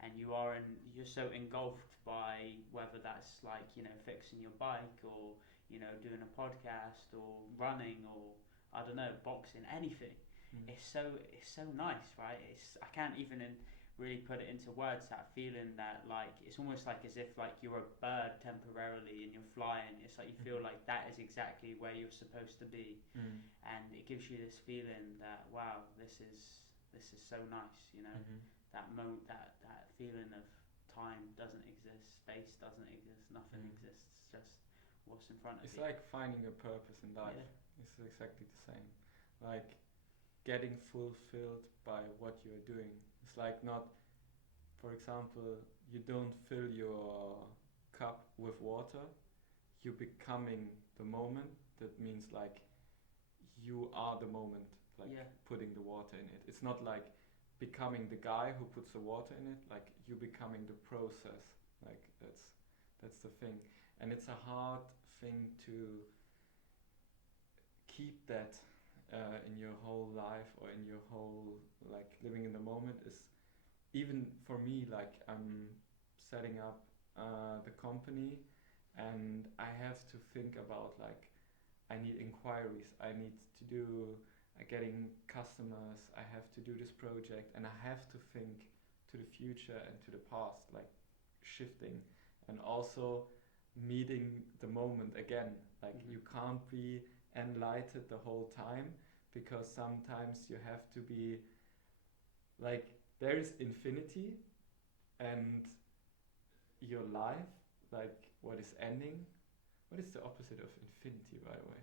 and you're so engulfed by whether that's like, you know, fixing your bike, or, you know, doing a podcast, or running, or I don't know, boxing, anything. It's so nice, right? I can't even really put it into words, that feeling that like it's almost like as if like you're a bird temporarily and you're flying. It's like you feel like that is exactly where you're supposed to be, and it gives you this feeling that wow, this is so nice, you know. That moment, that feeling of time doesn't exist, space doesn't exist, nothing exists, just what's in front of you. It's like finding a purpose in life. It's exactly the same, like getting fulfilled by what you're doing. It's like not, for example, you don't fill your cup with water, you're becoming the moment. That means like you are the moment, like putting the water in it. It's not like becoming the guy who puts the water in it, like you becoming the process. Like that's the thing. And it's a hard thing to keep that in your whole life, or in your whole, like living in the moment. Is even for me, like I'm setting up the company, and I have to think about like I need inquiries, I need to do getting customers, I have to do this project, and I have to think to the future and to the past, like shifting, and also meeting the moment again. Like you can't be enlightened the whole time, because sometimes you have to be like, there is infinity, and your life, like what is ending. What is the opposite of infinity, by the way?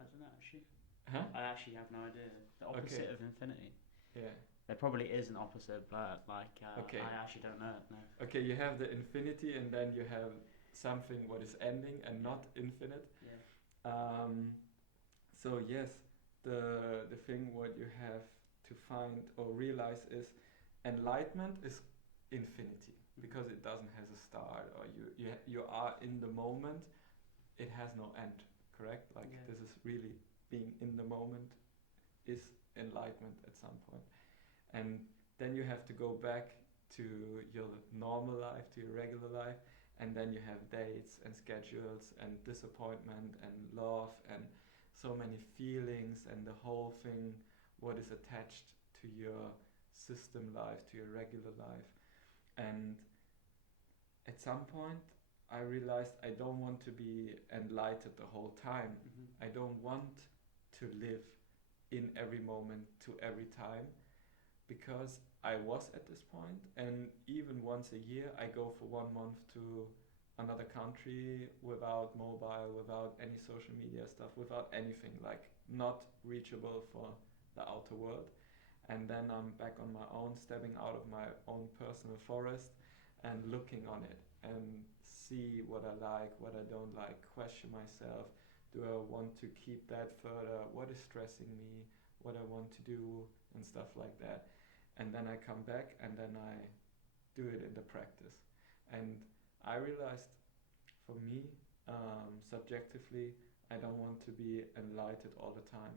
I don't know, actually. Huh? I actually have no idea. The opposite of infinity. Yeah. There probably is an opposite, but like Okay. I actually don't know it. No. Okay, you have the infinity, and then you have something what is ending and not infinite. Yeah. So yes, the thing what you have to find or realize is enlightenment is infinity, because it doesn't have a start, or you are in the moment. It has no end, correct? Like this is really being in the moment is enlightenment at some point. And then you have to go back to your normal life, to your regular life, and then you have dates and schedules and disappointment and love and so many feelings, and the whole thing what is attached to your system life, to your regular life. And at some point I realized I don't want to be enlightened the whole time. I don't want to live in every moment to every time, because I was at this point, and even once a year I go for 1 month to another country without mobile, without any social media stuff, without anything, like not reachable for the outer world. And then I'm back on my own, stepping out of my own personal forest and looking on it and see what I like, what I don't like, question myself. Do I want to keep that further? What is stressing me? What I want to do, and stuff like that. And then I come back, and then I do it in the practice. And I realized, for me, subjectively, I don't want to be enlightened all the time.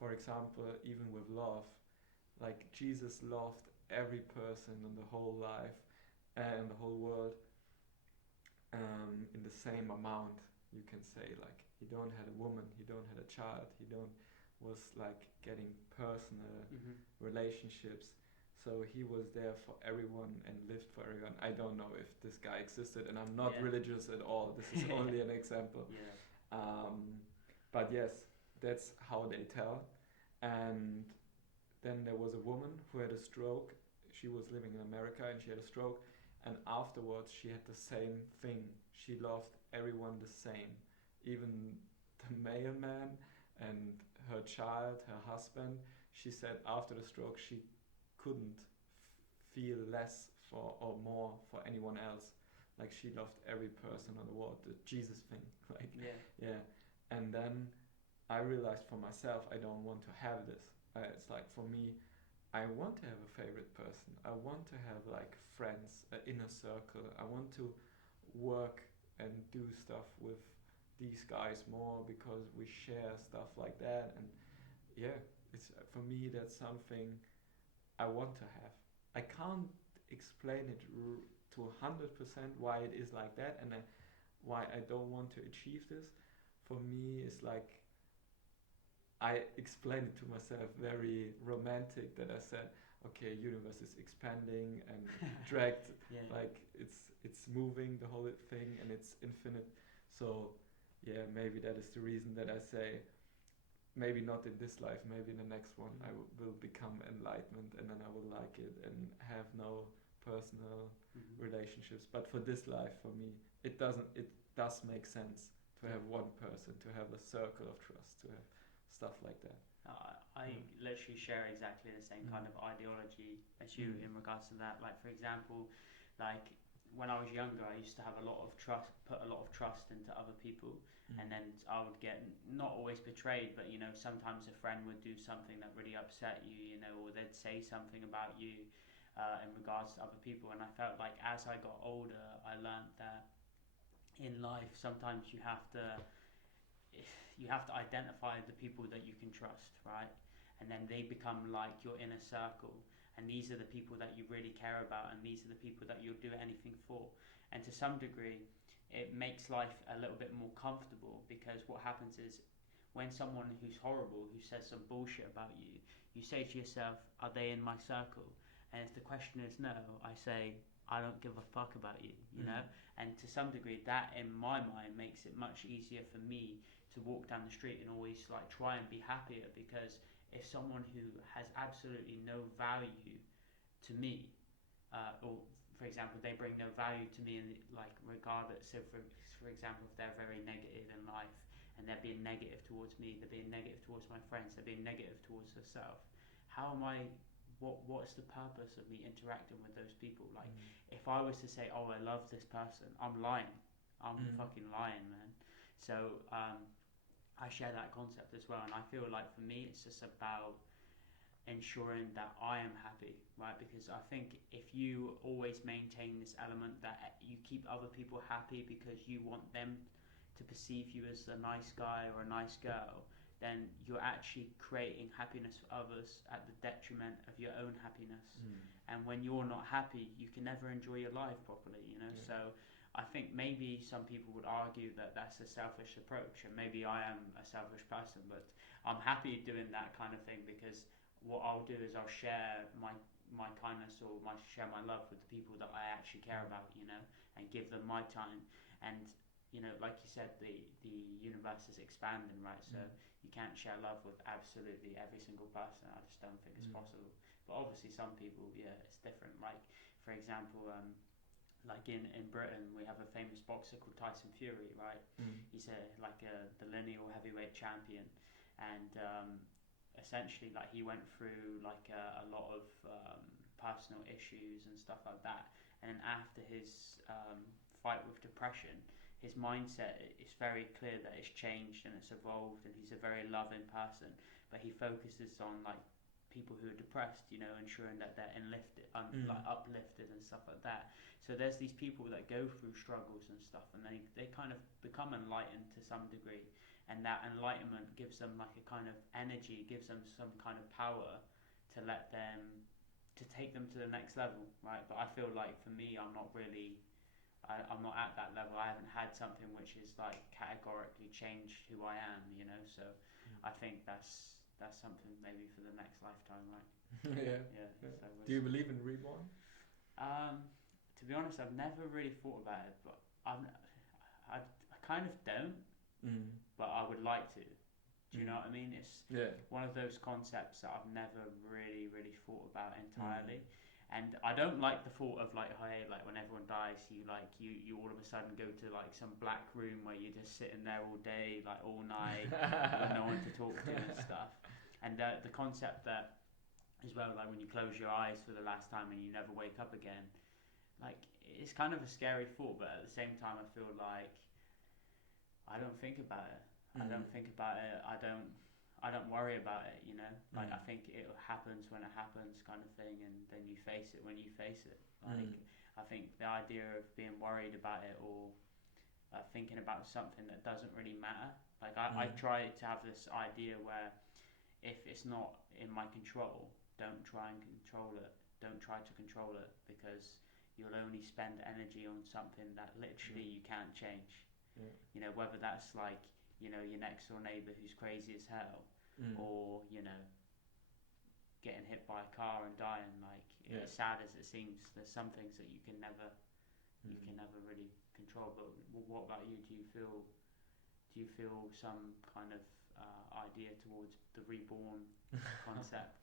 For example, even with love, like Jesus loved every person in the whole life and the whole world in the same amount, you can say. Like, he don't had a woman, he don't had a child, he don't was like getting personal relationships. So he was there for everyone and lived for everyone. I don't know if this guy existed, and I'm not religious at all. This is only an example. But yes, that's how they tell. And then there was a woman who had a stroke. She was living in America, and she had a stroke. And afterwards, she had the same thing. She loved everyone the same, even the mailman and her child, her husband. She said after the stroke, she couldn't feel less or more for anyone else. Like she loved every person on the world, the Jesus thing. Like yeah. And then I realized for myself I don't want to have this. It's like for me, I want to have a favorite person. I want to have like friends, an inner circle. I want to work and do stuff with these guys more because we share stuff like that. And yeah, it's for me that's something I want to have. I can't explain it to 100% why it is like that, and why I don't want to achieve this. For me, it's like I explained it to myself very romantic that I said, okay, universe is expanding and dragged, like it's moving the whole thing and it's infinite. So yeah, maybe that is the reason that I say maybe not in this life, maybe in the next one I will become enlightenment and then I will like it and have no personal relationships. But for this life, for me, it does make sense to have one person, to have a circle of trust, to have stuff like that. I literally share exactly the same kind of ideology as you in regards to that. Like for example, like when I was younger, I used to have put a lot of trust into other people, and then I would get not always betrayed, but you know, sometimes a friend would do something that really upset you, you know, or they'd say something about you in regards to other people. And I felt like as I got older, I learned that in life sometimes you have to identify the people that you can trust, right? And then they become like your inner circle, and these are the people that you really care about, and these are the people that you'll do anything for. And to some degree, it makes life a little bit more comfortable, because what happens is when someone who's horrible, who says some bullshit about you, you say to yourself, are they in my circle? And if the question is no, I say, I don't give a fuck about you, you know? And to some degree, that in my mind makes it much easier for me to walk down the street and always like try and be happier, because if someone who has absolutely no value to me, or for example, they bring no value to me, in like regardless, so for example, if they're very negative in life and they're being negative towards me, they're being negative towards my friends, they're being negative towards herself, how am I, what's the purpose of me interacting with those people? Like if I was to say, oh, I love this person, I'm lying. I'm fucking lying, man. So I share that concept as well, and I feel like for me it's just about ensuring that I am happy, right? Because I think if you always maintain this element that you keep other people happy because you want them to perceive you as a nice guy or a nice girl, then you're actually creating happiness for others at the detriment of your own happiness. And when you're not happy, you can never enjoy your life properly, you know? So I think maybe some people would argue that that's a selfish approach, and maybe I am a selfish person, but I'm happy doing that kind of thing, because what I'll do is I'll share my kindness, or share my love with the people that I actually care about, you know, and give them my time. And you know, like you said, the universe is expanding, right? So you can't share love with absolutely every single person. I just don't think it's possible. But obviously some people, yeah, it's different. Like for example, like in Britain, we have a famous boxer called Tyson Fury, right? He's the lineal heavyweight champion, and essentially like he went through like a lot of personal issues and stuff like that. And then after his fight with depression, his mindset is very clear that it's changed and it's evolved, and he's a very loving person. But he focuses on like people who are depressed, you know, ensuring that they're like uplifted and stuff like that. So there's these people that go through struggles and stuff, and they kind of become enlightened to some degree, and that enlightenment gives them like a kind of energy, gives them some kind of power to take them to the next level, right? But I feel like for me, I'm not at that level. I haven't had something which is like categorically changed who I am, you know. So I think that's something maybe for the next lifetime, right? Yeah. So do you believe in reborn? To be honest, I've never really thought about it, but I kind of don't, but I would like to. Do you know what I mean? It's one of those concepts that I've never really thought about entirely. And I don't like the thought of like, hey, like when everyone dies, you all of a sudden go to like some black room where you're just sitting there all day, like all night, with no one to talk to and stuff. And the concept that as well, like when you close your eyes for the last time and you never wake up again, like it's kind of a scary thought, but at the same time, I feel like I don't think about it. I don't think about it. I don't worry about it. You know, like I think it happens when it happens, kind of thing, and then you face it when you face it. Like I think the idea of being worried about it or thinking about something that doesn't really matter. Like I try to have this idea where if it's not in my control, don't try and control it. Don't try to control it because you'll only spend energy on something that literally you can't change. You know, whether that's like, you know, your next door neighbour who's crazy as hell, or, you know, getting hit by a car and dying. Like, as sad as it seems, there's some things that you can never really control. But what about you? Do you feel some kind of idea towards the reborn concept?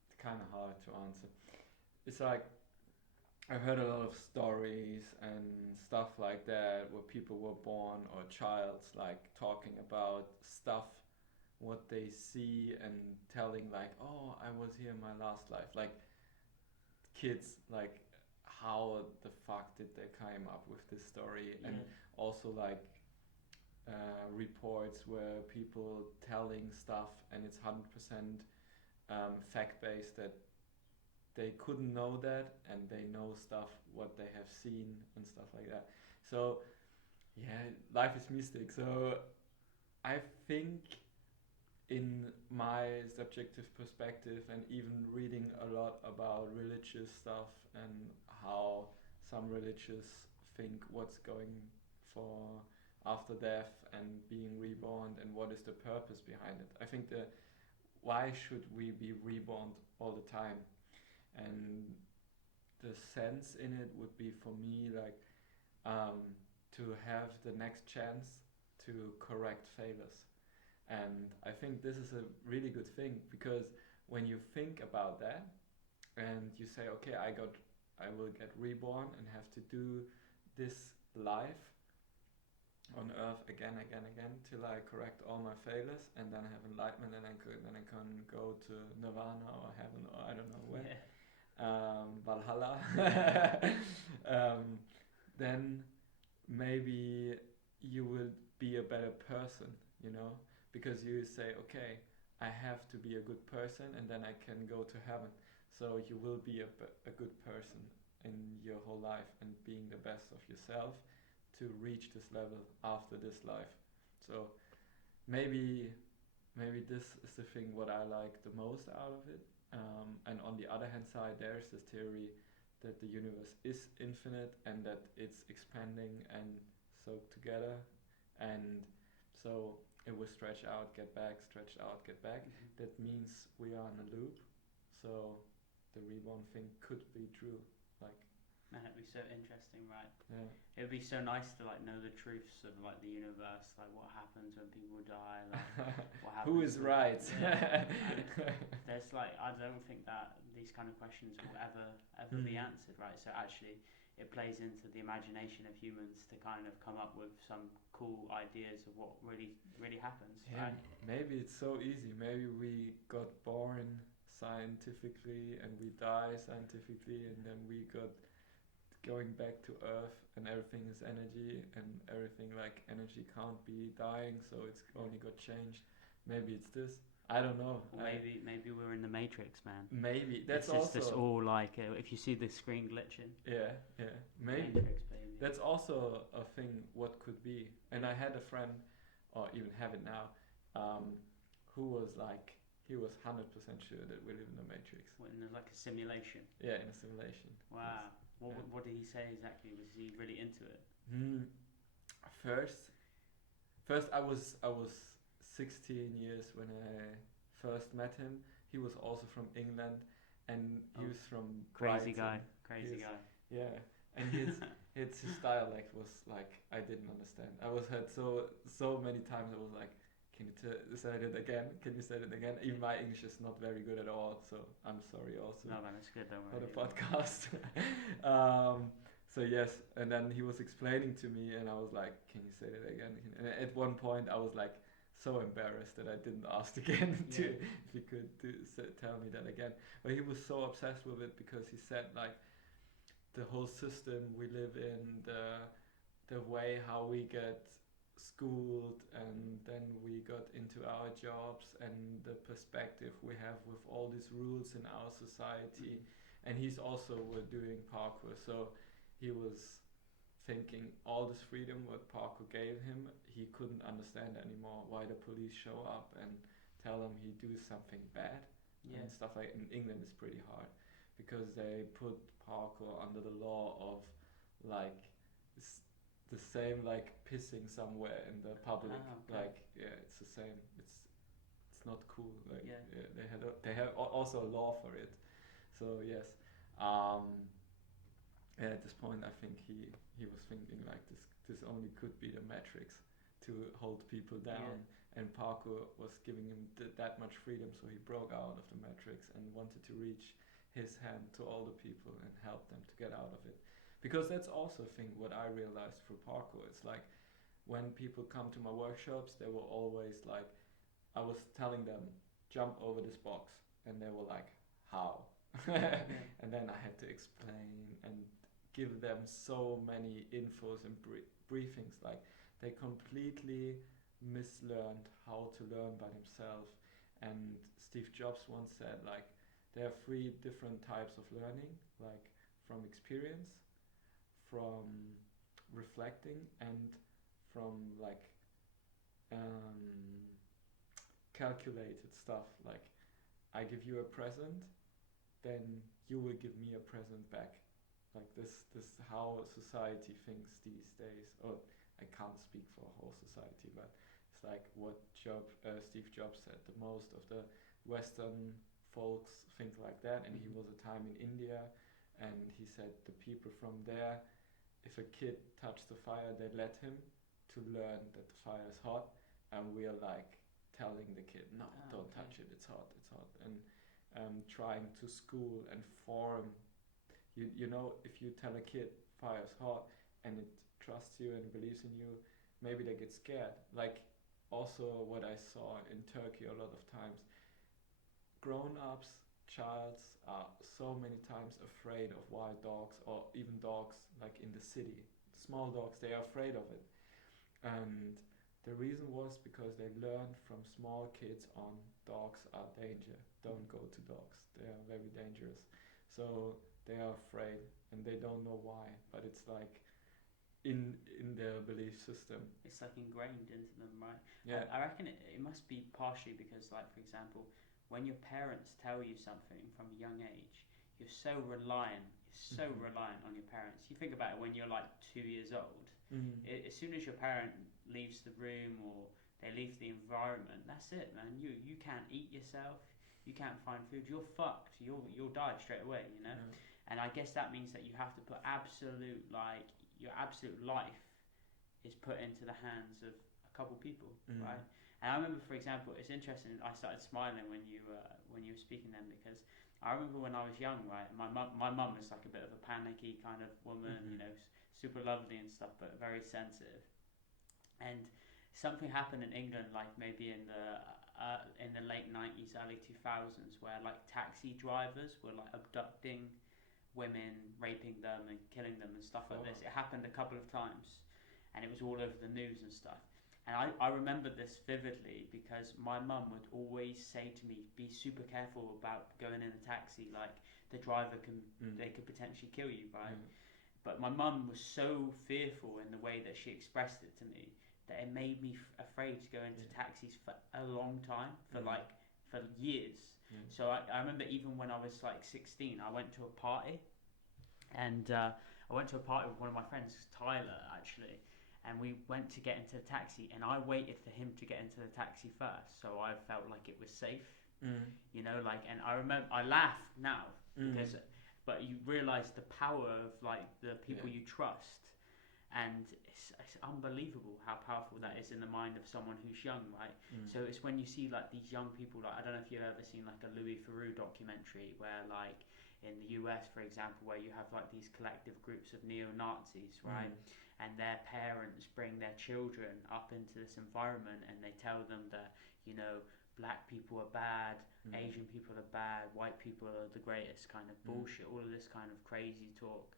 It's kind of hard to answer. It's like I've heard a lot of stories and stuff like that where people were born or childs like talking about stuff, what they see and telling like, oh, I was here in my last life. Like kids, like how the fuck did they come up with this story? And also like reports where people telling stuff and it's 100% fact-based that they couldn't know that and they know stuff what they have seen and stuff like that. So yeah, life is mystic. So I think in my subjective perspective and even reading a lot about religious stuff and how some religious think what's going for after death and being reborn and what is the purpose behind it. I think why should we be reborn all the time? And the sense in it would be for me like to have the next chance to correct failures. And I think this is a really good thing because when you think about that and you say, okay, I will get reborn and have to do this life on earth again till I correct all my failures and then have enlightenment and then I can go to nirvana or heaven or I don't know where. Valhalla. Then maybe you will be a better person, you know, because you say, okay, I have to be a good person and then I can go to heaven. So you will be a good person in your whole life and being the best of yourself to reach this level after this life. So maybe this is the thing what I like the most out of it. And on the other hand side, there's this theory that the universe is infinite and that it's expanding and so together. And so it will stretch out, get back, stretch out, get back. That means we are in a loop. So the reborn thing could be true. Like, man, it'd be so interesting, right? Yeah. It would be so nice to like know the truths of like the universe, like what happens when people die, like what happens. Who is right? Yeah. There's like I don't think that these kind of questions will ever be answered, right? So actually, it plays into the imagination of humans to kind of come up with some cool ideas of what really happens. Yeah, right? maybe it's so easy. Maybe we got born scientifically and we die scientifically, and then we got going back to Earth, and everything is energy, and everything like energy can't be dying, so it's only got changed. Maybe it's this. I don't know. Or maybe we're in the Matrix, man. Maybe that's it's also just all like if you see the screen glitching. Yeah, maybe. Matrix, baby. That's also a thing. What could be? And I had a friend, or even have it now, who was like, he was 100% sure that we live in the Matrix. In like a simulation. Yeah, in a simulation. Wow. Yes. What did he say exactly? Was he really into it? First I was 16 years when I first met him. He was also from England, and he was from crazy Brighton. Crazy guy. Yeah, and his dialect was like I didn't understand. I was heard so many times. I was like, can you say it again? Can you say it again? Even my English is not very good at all, so I'm sorry also. No, man, it's good. Don't For worry. the podcast. So yes, and then he was explaining to me, and I was like, "Can you say that again?" And at one point, I was like so embarrassed that I didn't ask again if he could tell me that again. But he was so obsessed with it because he said like the whole system we live in, the way how we get schooled and then we got into our jobs and the perspective we have with all these rules in our society. And he's also doing parkour, so he was thinking all this freedom what parkour gave him, he couldn't understand anymore why the police show up and tell him he do something bad and stuff like. In England it's pretty hard because they put parkour under the law of like the same like pissing somewhere in the public. Like it's the same. It's not cool. Like they have also a law for it. So yes. At this point I think he was thinking like this only could be the metrics to hold people down, and parkour was giving him that much freedom, so he broke out of the metrics and wanted to reach his hand to all the people and help them to get out of it. Because that's also a thing what I realized through parkour. It's like when people come to my workshops, they were always like, I was telling them jump over this box and they were like, how? And then I had to explain and give them so many infos and briefings. Like they completely mislearned how to learn by themselves. And Steve Jobs once said like there are 3 different types of learning, like from experience, from reflecting, and from like calculated stuff. Like I give you a present, then you will give me a present back. Like this how society thinks these days. Oh, I can't speak for a whole society, but it's like what Steve Jobs said. The most of the Western folks think like that, and he was a time in India, and he said the people from there, if a kid touched the fire, they let him to learn that the fire is hot, and we are like telling the kid, no, don't touch it, it's hot, and trying to school and form. You know, if you tell a kid fire's hot and it trusts you and believes in you, maybe they get scared. Like also what I saw in Turkey a lot of times, grown-ups, childs are so many times afraid of wild dogs, or even dogs like in the city. Small dogs, they are afraid of it. And the reason was because they learned from small kids on dogs are danger. Don't go to dogs. They are very dangerous. So they are afraid and they don't know why, but it's like in their belief system. It's like ingrained into them, right? Yeah. I reckon it must be partially because, like, for example, when your parents tell you something from a young age, you're so reliant on your parents. You think about it when you're like 2 years old. As soon as your parent leaves the room or they leave the environment, that's it, man. You can't eat yourself, you can't find food, you're fucked. You'll die straight away, you know. And I guess that means that you have to put your absolute life is put into the hands of a couple people, right? And I remember, for example, it's interesting. I started smiling when you were speaking then, because I remember when I was young, right? My mum was like a bit of a panicky kind of woman, you know, super lovely and stuff, but very sensitive. And something happened in England, like maybe in the late 90s, early 2000s, where like taxi drivers were like abducting women, raping them and killing them and stuff like this. It happened a couple of times and it was all over the news and stuff. And I remember this vividly because my mum would always say to me, be super careful about going in a taxi, like the driver they could potentially kill you, right? But my mum was so fearful in the way that she expressed it to me that it made me afraid to go into taxis for a long time, for years. So I remember even when I was like 16, I went to a party, and I went to a party with one of my friends, Tyler, actually, and we went to get into the taxi, and I waited for him to get into the taxi first, so I felt like it was safe, you know, like, and I remember, I laugh now, because, but you realise the power of like the people you trust, and it's unbelievable how powerful that is in the mind of someone who's young, right? So it's when you see like these young people, like, I don't know if you've ever seen like a Louis Theroux documentary where like in the US, for example, where you have like these collective groups of neo-Nazis, right? And their parents bring their children up into this environment and they tell them that, you know, black people are bad, Asian people are bad, white people are the greatest, kind of bullshit, all of this kind of crazy talk.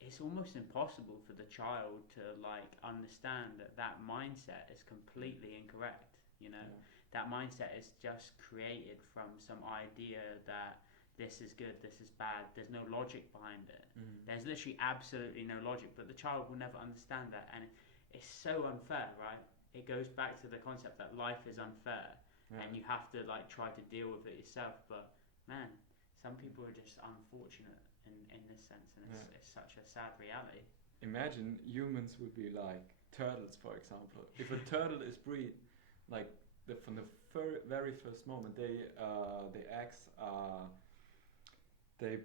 It's almost impossible for the child to like understand that that mindset is completely incorrect, you know. That mindset is just created from some idea that this is good, this is bad, there's no logic behind it. There's literally absolutely no logic, but the child will never understand that, and it's so unfair, right? It goes back to the concept that life is unfair, and you have to like try to deal with it yourself. But man, some people are just unfortunate in this sense, and it's such a sad reality. Imagine humans would be like turtles, for example. If a turtle is breed, like from the very first moment, the eggs are the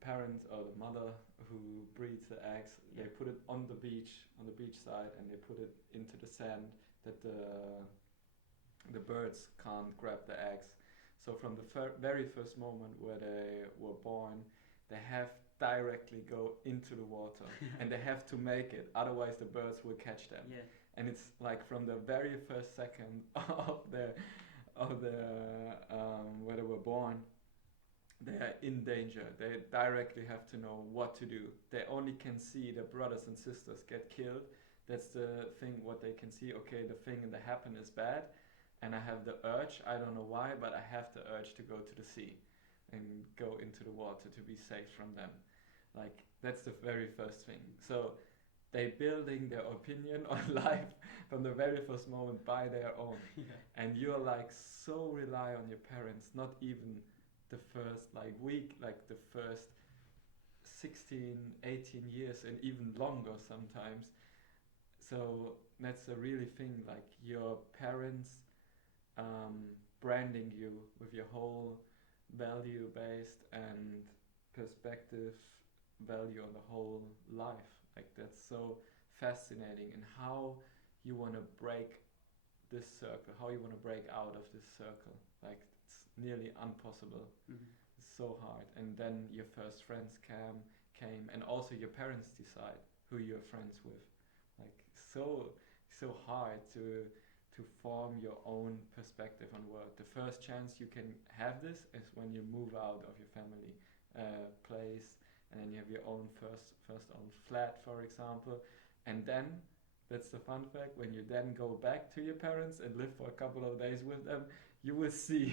parents or the mother who breeds the eggs, they put it on the beach side, and they put it into the sand that the birds can't grab the eggs. So from the very first moment where they were born, they have directly go into the water and they have to make it, otherwise the birds will catch them. And it's like from the very first second of the where they were born, they are in danger. They directly have to know what to do. They only can see their brothers and sisters get killed. That's the thing, what they can see. Okay, the thing that happened is bad, and I have the urge, I don't know why, but I have the urge to go to the sea and go into the water to be safe from them. Like, that's the very first thing. So they building their opinion on life from the very first moment by their own. And you're like so rely on your parents, not even the first like week, like the first 16, 18 years, and even longer sometimes. So that's a really thing, like your parents branding you with your whole value-based and perspective value on the whole life. Like, that's so fascinating, and how you want to break this circle, how you want to break out of this circle. Like, it's nearly impossible. It's so hard. And then your first friends came, and also your parents decide who you're friends with. Like, so hard to form your own perspective on world. The first chance you can have this is when you move out of your family place, and then you have your own first own flat, for example. And then, that's the fun fact, when you then go back to your parents and live for a couple of days with them, you will see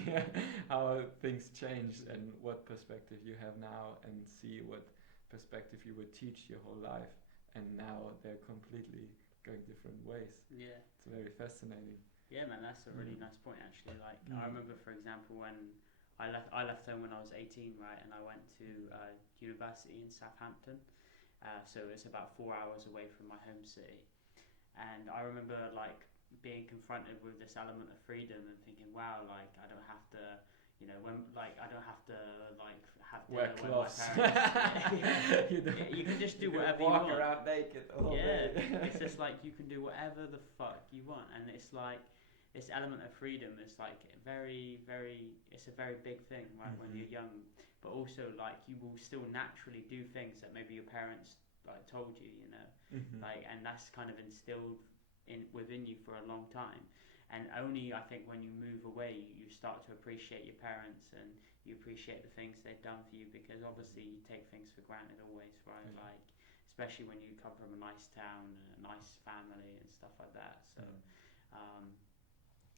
how things changed and what perspective you have now, and see what perspective you would teach your whole life. And now they're completely going different ways. It's very fascinating. Yeah, man, that's a really nice point, actually. Like, I remember, for example, when I left home when I was 18, right, and I went to university in Southampton. So it's about 4 hours away from my home city. And I remember like being confronted with this element of freedom and thinking, wow, like I don't have to, you know, when like I don't have to like have dinner with my parents. You can just do whatever you want. Walk around naked all day. It's just like you can do whatever the fuck you want, and it's like this element of freedom is like very, very. It's a very big thing, right? When you're young, but also like you will still naturally do things that maybe your parents like told you, you know, like, and that's kind of instilled within you for a long time. And only, I think, when you move away, you start to appreciate your parents and you appreciate the things they've done for you, because obviously you take things for granted always, right? Like, especially when you come from a nice town and a nice family and stuff like that. So,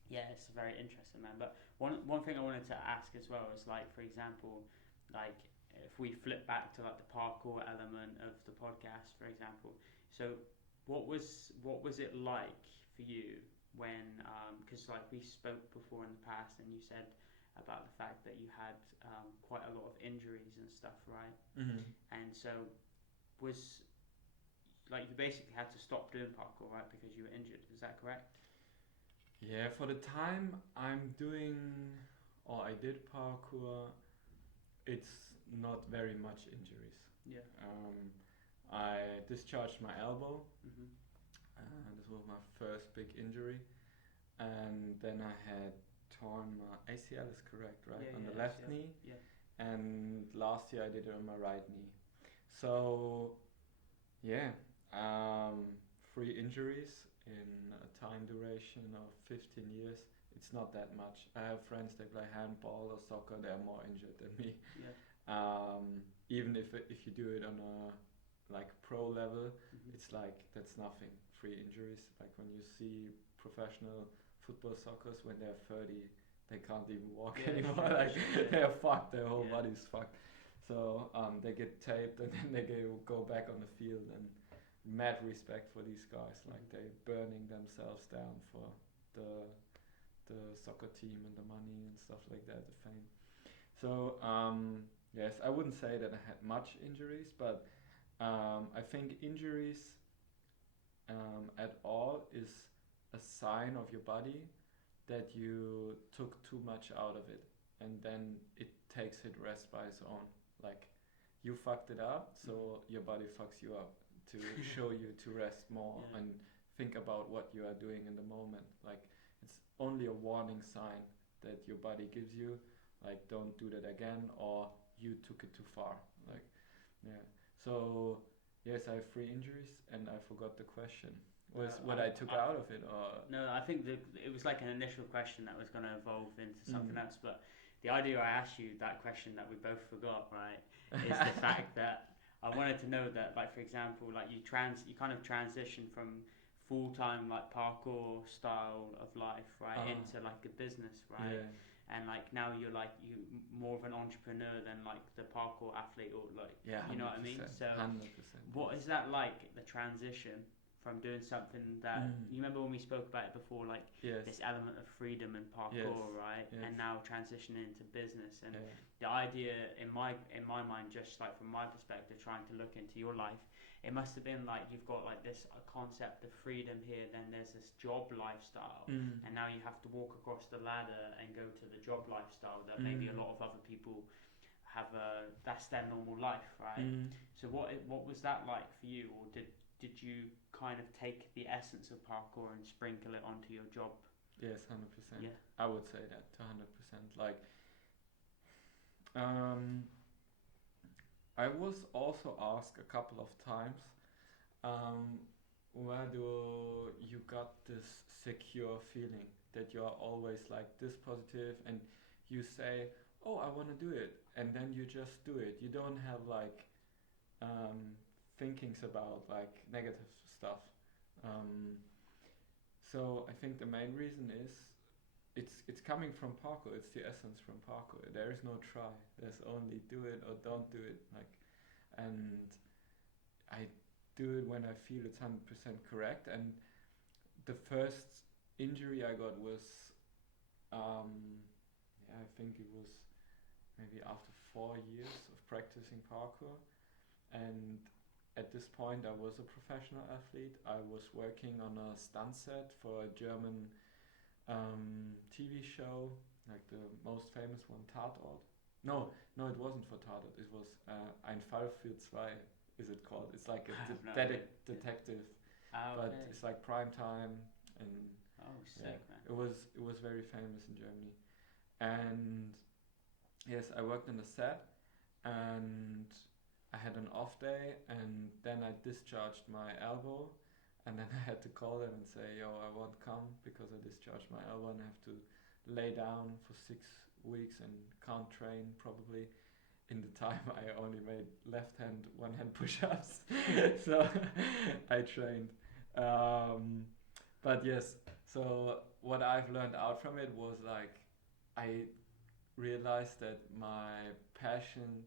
yeah, it's very interesting, man. But one thing I wanted to ask as well is, like, for example, like, if we flip back to like the parkour element of the podcast, for example, so what was it like for you when, because like we spoke before in the past, and you said about the fact that you had quite a lot of injuries and stuff, right? And so was like you basically had to stop doing parkour, right, because you were injured. Is that correct? Yeah, for the time I did parkour, it's not very much injuries. I discharged my elbow. This was my first big injury, and then I had torn my ACL, is correct, right? On the left knee. and last year I did it on my right knee. So yeah, 3 injuries in a time duration of 15 years. It's not that much. I have friends that play handball or soccer. They're more injured than me. Yeah. Even if you do it on a like pro level, Mm-hmm. it's like that's nothing. 3 injuries. Like when you see professional football suckers when they're 30, they can't even walk anymore. Sure, Like sure. they're fucked. Their whole Yeah. body's fucked. So they get taped and then they go back on the field. And mad respect for these guys. Like they burning themselves down for the soccer team and the money and stuff like that, the fame. So yes, I wouldn't say that I had much injuries, but I think injuries at all is a sign of your body that you took too much out of it, and then it takes it rest by its own. Like you fucked it up, so your body fucks you up to show you to rest more and think about what you are doing in the moment. Like it's only a warning sign that your body gives you, like don't do that again, or you took it too far. Like yeah. So yes, I have 3 injuries, and I forgot the question. Was what I took out of it, or no? I think it was like an initial question that was going to evolve into something else. But the idea I asked you that question that we both forgot, right, is the fact that I wanted to know that, like for example, like you kind of transition from full-time like parkour style of life, right, into like a business, right. Yeah. And like now you're like you more of an entrepreneur than like the parkour athlete, or like you know what I mean. So 100%. what is that like, the transition from doing something that you remember when we spoke about it before, like this element of freedom and parkour, right? And now transitioning into business, and the idea in my mind, just like from my perspective, trying to look into your life, it must have been like you've got like this concept of freedom here, then there's this job lifestyle, and now you have to walk across the ladder and go to the job lifestyle that maybe a lot of other people have. That's their normal life, right? So what was that like for you, or did you kind of take the essence of parkour and sprinkle it onto your job? Yes, 100%. Yeah. I would say that to 100%. Like, I was also asked a couple of times, where do you got this secure feeling that you are always like this positive, and you say, oh, I want to do it, and then you just do it. You don't have like thinkings about like negative stuff. So I think the main reason is it's coming from parkour. It's the essence from parkour. There is no try. There's only do it or don't do it. Like, and I do it when I feel it's 100% correct. And the first injury I got was, I think it was maybe after 4 years of practicing parkour, and at this point I was a professional athlete. I was working on a stunt set for a German TV show, like the most famous one, Tatort. No, it wasn't for Tatort. It was Ein Fall für zwei, is it called? It's like a detective, but it's like prime time, and sick, man. It was very famous in Germany. And yes, I worked on the set, and I had an off day, and then I discharged my elbow, and then I had to call them and say, yo, I won't come because I discharged my elbow and I have to lay down for 6 weeks and can't train probably. In the time I only made left hand, one hand push-ups, so I trained. But yes, so what I've learned out from it was like, I realized that my passion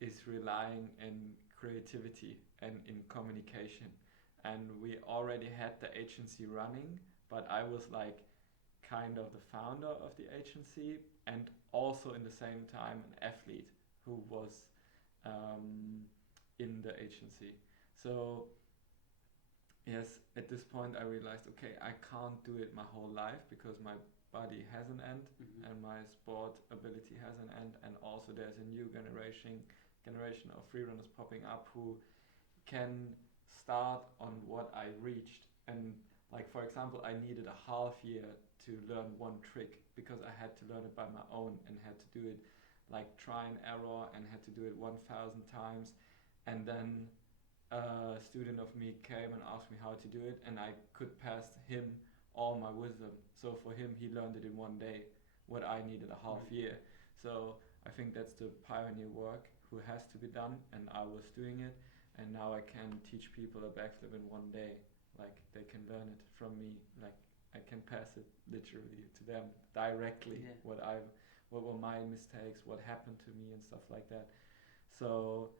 is relying in creativity and in communication. And we already had the agency running, but I was like kind of the founder of the agency, and also in the same time an athlete who was in the agency. So yes, at this point I realized, okay, I can't do it my whole life because my body has an end, and my sport ability has an end, and also there's a new generation of freerunners popping up who can start on what I reached. And like, for example, I needed a half year to learn one trick because I had to learn it by my own and had to do it like try and error and had to do it 1,000 times, and then a student of me came and asked me how to do it, and I could pass him all my wisdom. So for him, he learned it in one day, what I needed a half year. So I think that's the pioneer work who has to be done, and I was doing it, and now I can teach people a backflip in one day. Like they can learn it from me. Like I can pass it literally to them directly. What were my mistakes, what happened to me, and stuff like that. So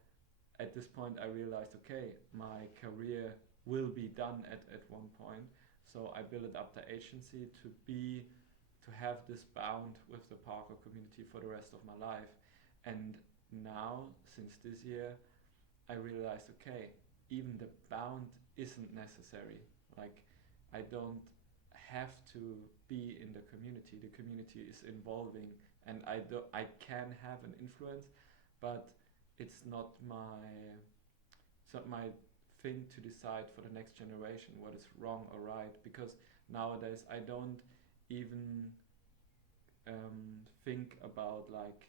at this point, I realized, okay, my career will be done at one point. So I built up the agency to have this bound with the parkour community for the rest of my life. And now, since this year, I realized, okay, even the bound isn't necessary. Like, I don't have to be in the community. The community is evolving, and I can have an influence, but it's not my thing to decide for the next generation what is wrong or right, because nowadays I don't even think about like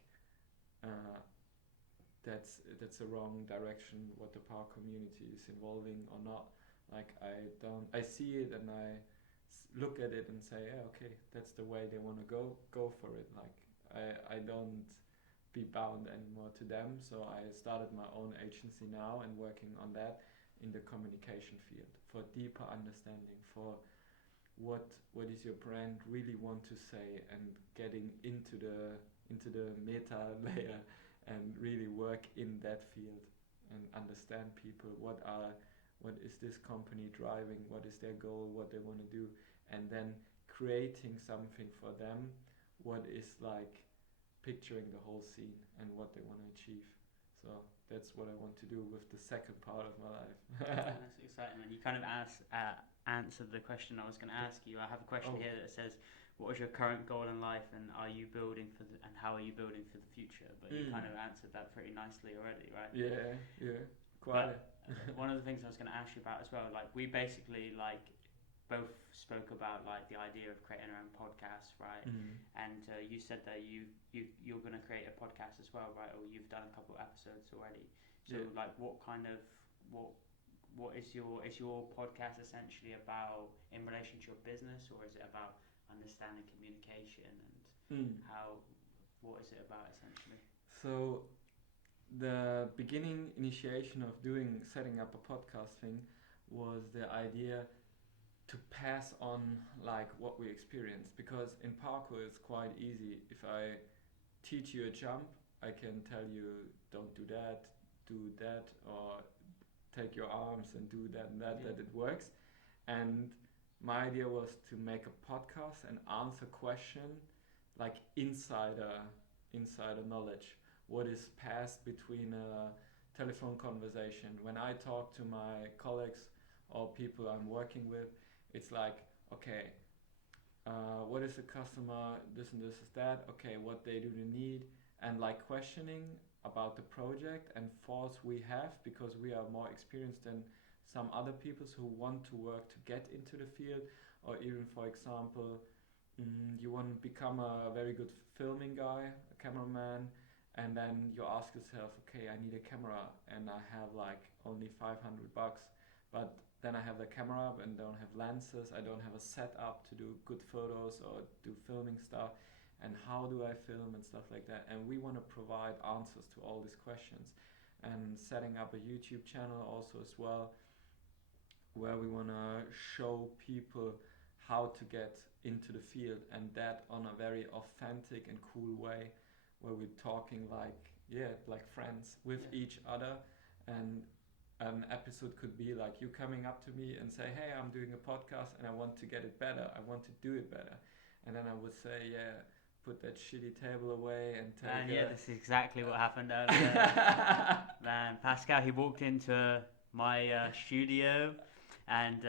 that's a wrong direction what the park community is evolving or not. Like I see it and I look at it and say, yeah, okay, that's the way they want to go for it. Like I don't be bound anymore to them. So I started my own agency now and working on that in the communication field for deeper understanding, for what is your brand really want to say, and getting into the meta layer and really work in that field and understand people, what is this company driving, what is their goal, what they want to do, and then creating something for them, what is like picturing the whole scene and what they want to achieve. So that's what I want to do with the second part of my life. That's exciting, man. You kind of answered the question I was going to ask you. I have a question here that says, what is your current goal in life, and are you building and how are you building for the future? But you kind of answered that pretty nicely already, right? Yeah, quite. One of the things I was going to ask you about as well, like we basically like both spoke about like the idea of creating our own podcast, right? And you said that you're going to create a podcast as well, right? Or you've done a couple of episodes already. So like what is your podcast essentially about in relation to your business, or is it about understanding communication, and what is it about essentially? So the beginning initiation of setting up a podcast thing was the idea to pass on like what we experienced, because in parkour it's quite easy. If I teach you a jump, I can tell you don't do that, or take your arms and do that and that it works. And my idea was to make a podcast and answer question like insider knowledge, what is passed between a telephone conversation. When I talk to my colleagues or people I'm working with, it's like, okay, what is the customer, this and this is that, okay, what they do they need, and like questioning about the project and thoughts we have, because we are more experienced than some other people who want to work to get into the field. Or even, for example, you want to become a very good filming guy, a cameraman, and then you ask yourself, okay, I need a camera and I have like only $500, but then I have the camera and don't have lenses, I don't have a setup to do good photos or do filming stuff, and how do I film and stuff like that. And we want to provide answers to all these questions, and setting up a YouTube channel also as well, where we want to show people how to get into the field, and that on a very authentic and cool way, where we're talking like friends with each other. And an episode could be like you coming up to me and say, hey, I'm doing a podcast and I want to get it better, I want to do it better. And then I would say, yeah, put that shitty table away and take this is exactly what happened earlier. Man, Pascal, he walked into my studio, and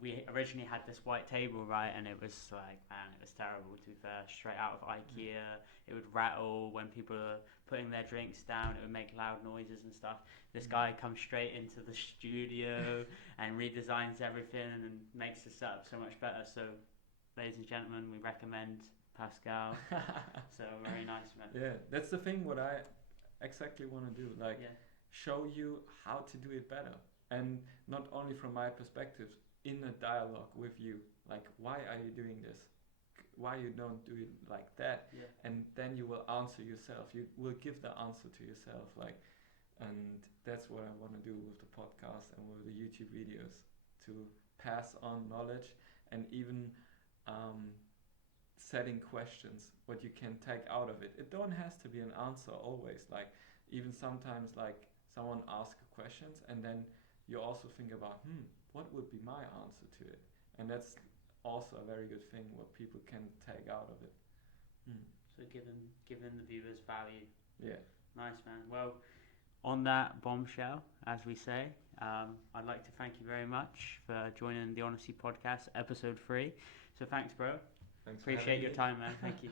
we originally had this white table, right, and it was like, man, it was terrible, to be fair, straight out of IKEA. It would rattle when people are putting their drinks down, it would make loud noises and stuff. This guy comes straight into the studio and redesigns everything and makes the setup so much better. So ladies and gentlemen, we recommend Pascal. So very nice, man. Yeah, that's the thing what I exactly want to do. Like, show you how to do it better. And not only from my perspective, in a dialogue with you. Like, why are you doing this? Why you don't do it like that? Yeah. And then you will answer yourself. You will give the answer to yourself. Like, and that's what I want to do with the podcast and with the YouTube videos, to pass on knowledge and even setting questions, what you can take out of it. It don't has to be an answer always. Like, even sometimes, like, someone asks questions and then you also think about, what would be my answer to it? And that's also a very good thing what people can take out of it. So giving the viewers value. Yeah. Nice, man. Well, on that bombshell, as we say, I'd like to thank you very much for joining the Honesty Podcast, episode 3. So thanks, bro. Thanks. Appreciate your time, man. Thank you.